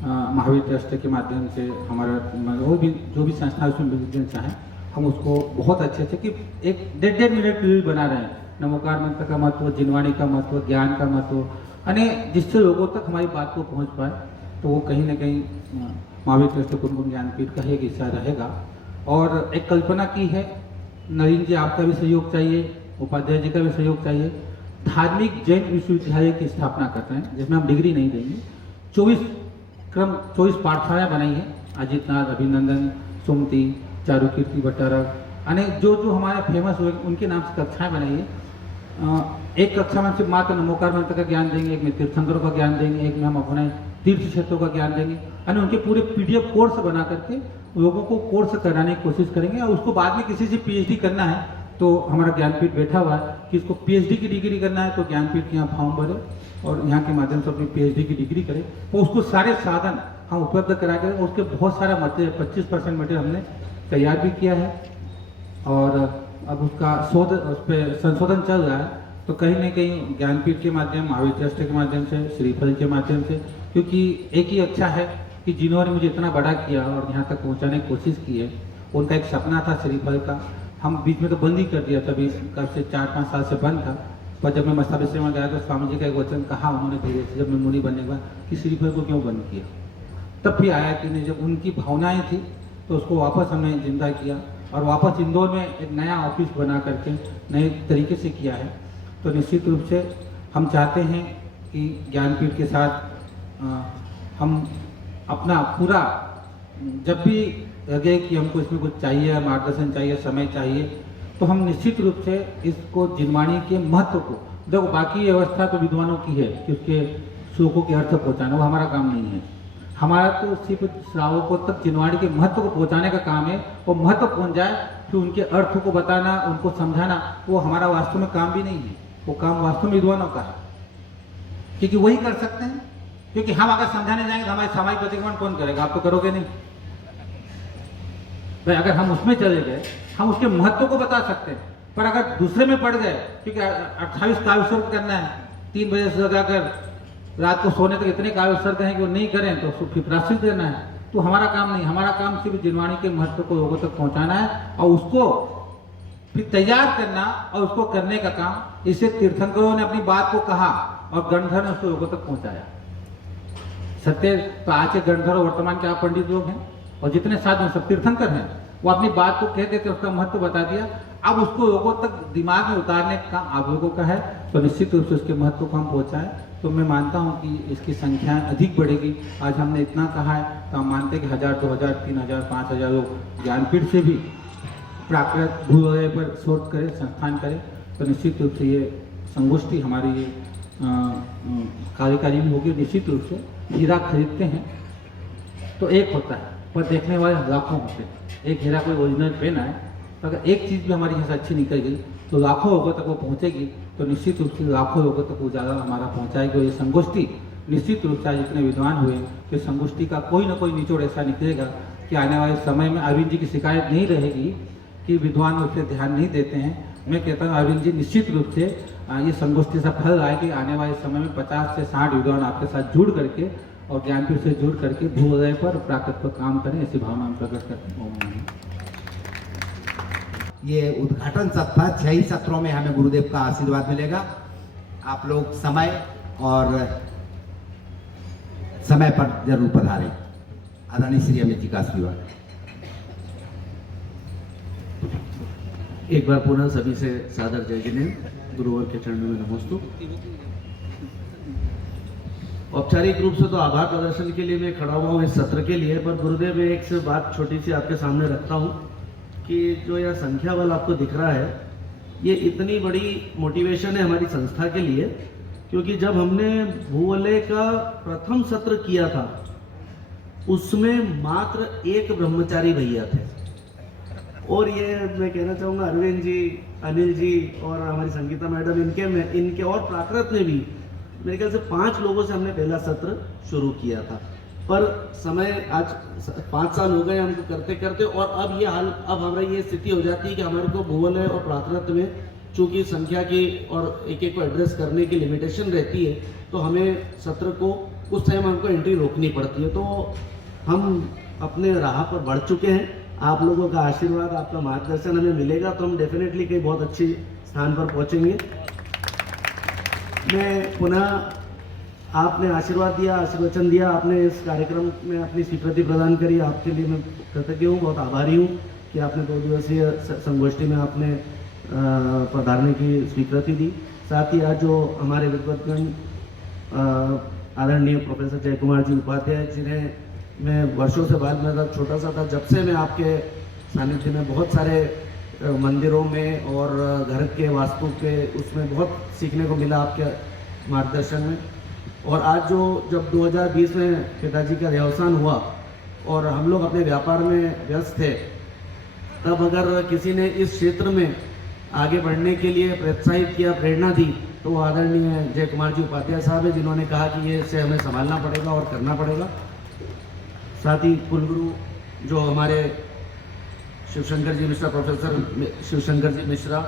महावीर ट्रस्ट के माध्यम से, हमारा वो भी जो भी संस्था उसमें मिलना चाहें, हम उसको बहुत अच्छे से कि एक 1.5 मिनट वीडियो बना रहे हैं। नमोकार मंत्र का महत्व, जिनवाणी का महत्व, ज्ञान का महत्व, यानी जिससे लोगों तक हमारी बात को पहुंच पाए, तो वो कहीं ना कहीं महावीर ट्रस्ट कुन ज्ञानपीठ का एक हिस्सा रहेगा। और एक कल्पना की है, नवीन जी आपका भी सहयोग चाहिए, उपाध्याय जी का भी सहयोग चाहिए। धार्मिक जैन विश्वविद्यालय की स्थापना करते हैं, जिसमें हम डिग्री नहीं देंगे। 24 पाठशालाएँ बनाई हैं, अजित नाथ, अभिनंदन, सुमति, चारुकीर्ति भट्टारक, यानी जो हमारे फेमस हुए उनके नाम से कक्षाएँ बनाई है। एक कक्षा में सिर्फ मात्र नमोकार मंत्र का ज्ञान देंगे, एक में तीर्थंकरों का ज्ञान देंगे, एक में हम अपने तीर्थ क्षेत्रों का ज्ञान देंगे, यानी उनके पूरे PDF कोर्स बना करके लोगों को कोर्स कराने की कोशिश करेंगे। और उसको बाद में किसी से PhD करना है तो हमारा ज्ञानपीठ बैठा हुआ है कि इसको PhD की डिग्री करना है, तो ज्ञानपीठ के यहाँ फॉर्म भरे और यहाँ के माध्यम से अपनी PhD की डिग्री करें, तो उसको सारे साधन हम उपलब्ध करा के, उसके बहुत सारा मटेरियल 25% मटेरियल हमने तैयार भी किया है, और अब उसका शोध, उस पर संशोधन चल रहा है। तो कहीं ना कहीं ज्ञानपीठ के माध्यम, महावीर ट्रस्ट के माध्यम से, श्रीफल के माध्यम से, क्योंकि एक ही अच्छा है कि जिन्होंने मुझे इतना बड़ा किया और यहाँ तक पहुँचाने की कोशिश की है, उनका एक सपना था श्रीफल का। हम बीच में तो बंद ही कर दिया था, अभी कब से 4-5 साल से बंद था, पर जब मैं मस्ताबेश्वर में गया तो स्वामी जी का एक वचन कहा उन्होंने धीरे से, जब मैं मुनि बनने के बाद, कि श्रीफल को क्यों बंद किया। तब भी आया कि नहीं, जब उनकी भावनाएँ थी तो उसको वापस हमने जिंदा किया, और वापस इंदौर में एक नया ऑफिस बना करके नए तरीके से किया है। तो निश्चित रूप से हम चाहते हैं कि ज्ञानपीठ के साथ हम अपना पूरा, जब भी लगे कि हमको इसमें कुछ चाहिए, मार्गदर्शन चाहिए, समय चाहिए, तो हम निश्चित रूप से इसको जिनवाणी के महत्व को, देखो बाकी व्यवस्था तो विद्वानों की है कि उसके श्लोकों के अर्थ पहुँचाना, वो हमारा काम नहीं है। हमारा तो सिर्फ श्रावकों तक जिनवाणी के महत्व को पहुंचाने का काम है, और महत्व पहुंच जाए फिर उनके अर्थ को बताना, उनको समझाना, वो हमारा वास्तव में काम भी नहीं है, वो काम वास्तव में विद्वानों का है, क्योंकि वही कर सकते हैं। क्योंकि हम अगर समझाने जाएंगे तो हमारे सामाजिक प्रतिक्रमण कौन करेगा? आप तो करोगे नहीं भाई। अगर हम उसमें चले गए, हम उसके महत्व को बता सकते हैं, पर अगर दूसरे में पड़ गए, क्योंकि 28 काव्य सर्ग करना है, 3 बजे से लगाकर रात को सोने तक इतने काव्य सर्ग हैं कि वो नहीं करें तो फिर प्राश्चित देना है, तो हमारा काम नहीं। हमारा काम सिर्फ जिनवाणी के महत्व को लोगों तक पहुंचाना है और उसको फिर तैयार करना और उसको करने का काम। इससे तीर्थंकरों ने अपनी बात को कहा और गणधर ने उसको लोगों तक पहुंचाया। सत्य तो आज के गणधर और वर्तमान के आप पंडित लोग हैं और जितने साधु सब तीर्थंकर हैं, वो अपनी बात को कह देते, उसका महत्व बता दिया। अब उसको लोगों तक दिमाग में उतारने का काम आप लोगों का है, तो निश्चित रूप से उसके महत्व को हम पहुंचाएं। तो मैं मानता हूं कि इसकी संख्या अधिक बढ़ेगी। आज हमने इतना कहा है तो हम मानते हैं कि 1000, 2000, 3000, 5000 लोग ज्ञानपीठ से भी प्राकृत भूवलय पर शोध करें, संस्थान करें, तो निश्चित रूप से ये संगोष्ठी हमारी ये कार्यकारी भी होगी। निश्चित रूप से हीरा खरीदते हैं तो एक होता है, पर देखने वाले लाखों होते हैं। एक हीरा कोई ओरिजिनल पेन है, तो अगर एक चीज़ भी हमारी यहाँ से अच्छी निकल गई तो लाखों लोगों तक वो पहुँचेगी, तो निश्चित रूप से लाखों लोगों तक वो ज़्यादा हमारा पहुँचाएगी। और ये संगोष्ठी निश्चित रूप से आज इतने विद्वान हुए, तो संगोष्ठी का कोई ना कोई निचोड़ ऐसा निकलेगा कि आने वाले समय में अरविंद जी की शिकायत नहीं रहेगी कि विद्वान उस पर ध्यान नहीं देते हैं। मैं कहता हूँ अरविंद जी निश्चित रूप से ये संगोष्ठी से फल आए कि आने वाले समय में 50 से 60 विद्वान आपके साथ जुड़ करके और ज्ञानपीठ से जुड़ करके भूवलय पर प्राकृत पर काम करें, ऐसी भावना हम प्रकट करते हैं। ये उद्घाटन सत्र था, 6 ही सत्रों में हमें गुरुदेव का आशीर्वाद मिलेगा। आप लोग समय पर जरूर पधारें। आदरणीय श्री अमित जी का आशीर्वाद। एक बार पुनः सभी से सादर जय जिनेन्द्र, गुरुवर के चरणों में नमोस्तु। औपचारिक रूप से तो आभार प्रदर्शन के लिए मैं खड़ा हुआ हूँ इस सत्र के लिए, पर गुरुदेव मैं एक से बात छोटी सी आपके सामने रखता हूँ कि जो यह संख्या बल आपको दिख रहा है, ये इतनी बड़ी मोटिवेशन है हमारी संस्था के लिए, क्योंकि जब हमने भूवलय का प्रथम सत्र किया था उसमें मात्र 1 ब्रह्मचारी भैया थे। और ये मैं कहना चाहूँगा अरविंद जी, अनिल जी और हमारी संगीता मैडम, इनके और प्राकृत ने भी मेरे ख्याल से 5 लोगों से हमने पहला सत्र शुरू किया था। पर समय आज 5 साल हो गए हमको करते करते, और अब हमारी ये स्थिति हो जाती है कि हमारे को भूवलय और प्राकृत में चूँकि संख्या की और एक को एड्रेस करने की लिमिटेशन रहती है, तो हमें सत्र को उस टाइम हमको एंट्री रोकनी पड़ती है। तो हम अपने राह पर बढ़ चुके हैं। आप लोगों का आशीर्वाद, आपका मार्गदर्शन हमें मिलेगा तो हम डेफिनेटली कहीं बहुत अच्छी स्थान पर पहुंचेंगे। मैं पुनः, आपने आशीर्वाद दिया, आशीर्वचन दिया, आपने इस कार्यक्रम में अपनी स्वीकृति प्रदान करी, आपके लिए मैं कृतज्ञ हूँ, बहुत आभारी हूँ कि आपने 2 दिवसीय संगोष्ठी में आपने पधारने की स्वीकृति दी। साथ ही आज जो हमारे विद्वद्गण आदरणीय प्रोफेसर जय कुमार जी उपाध्याय, जिन्हें मैं वर्षों से बाद में छोटा सा था, जब से मैं आपके सानिध्य में बहुत सारे मंदिरों में और घर के वास्तु के उसमें बहुत सीखने को मिला आपके मार्गदर्शन में। और आज जब 2020 में पिताजी का देहावसान हुआ और हम लोग अपने व्यापार में व्यस्त थे, तब अगर किसी ने इस क्षेत्र में आगे बढ़ने के लिए प्रोत्साहित किया, प्रेरणा दी, तो वो आदरणीय जय कुमार जी उपाध्याय साहब है, जिन्होंने कहा कि ये इसे हमें संभालना पड़ेगा और करना पड़ेगा। साथ ही कुलगुरु जो हमारे शिवशंकर जी मिश्रा, प्रोफेसर शिवशंकर जी मिश्रा,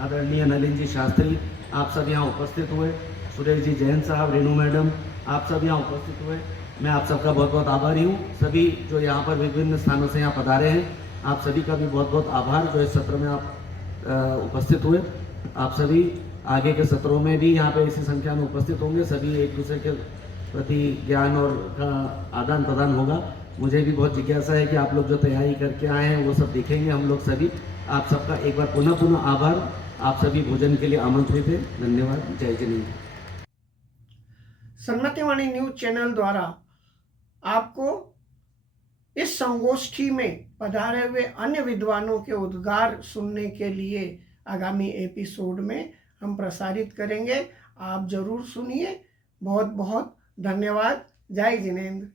आदरणीय नलिन जी शास्त्री, आप सब यहाँ उपस्थित हुए, सुरेश जी जैन साहब, रेणु मैडम, आप सब यहाँ उपस्थित हुए। मैं आप सबका बहुत बहुत आभारी हूँ। सभी जो यहाँ पर विभिन्न स्थानों से यहाँ पधारे हैं, आप सभी का भी बहुत बहुत आभार जो इस सत्र में आप उपस्थित हुए। आप सभी आगे के सत्रों में भी यहाँ पे इसी संख्या में उपस्थित होंगे। सभी एक दूसरे के प्रति ज्ञान और का आदान प्रदान होगा। मुझे भी बहुत जिज्ञासा है कि आप लोग जो तैयारी करके आए हैं वो सब देखेंगे हम लोग सभी। आप सबका एक बार पुनः आभार। आप सभी भोजन के लिए आमंत्रित हैं। धन्यवाद। जय जिनेन्द्र। सन्मतिवाणी न्यूज चैनल द्वारा आपको इस संगोष्ठी में पधारे हुए अन्य विद्वानों के उद्गार सुनने के लिए आगामी एपिसोड में हम प्रसारित करेंगे। आप जरूर सुनिए। बहुत बहुत धन्यवाद। जय जिनेन्द्र।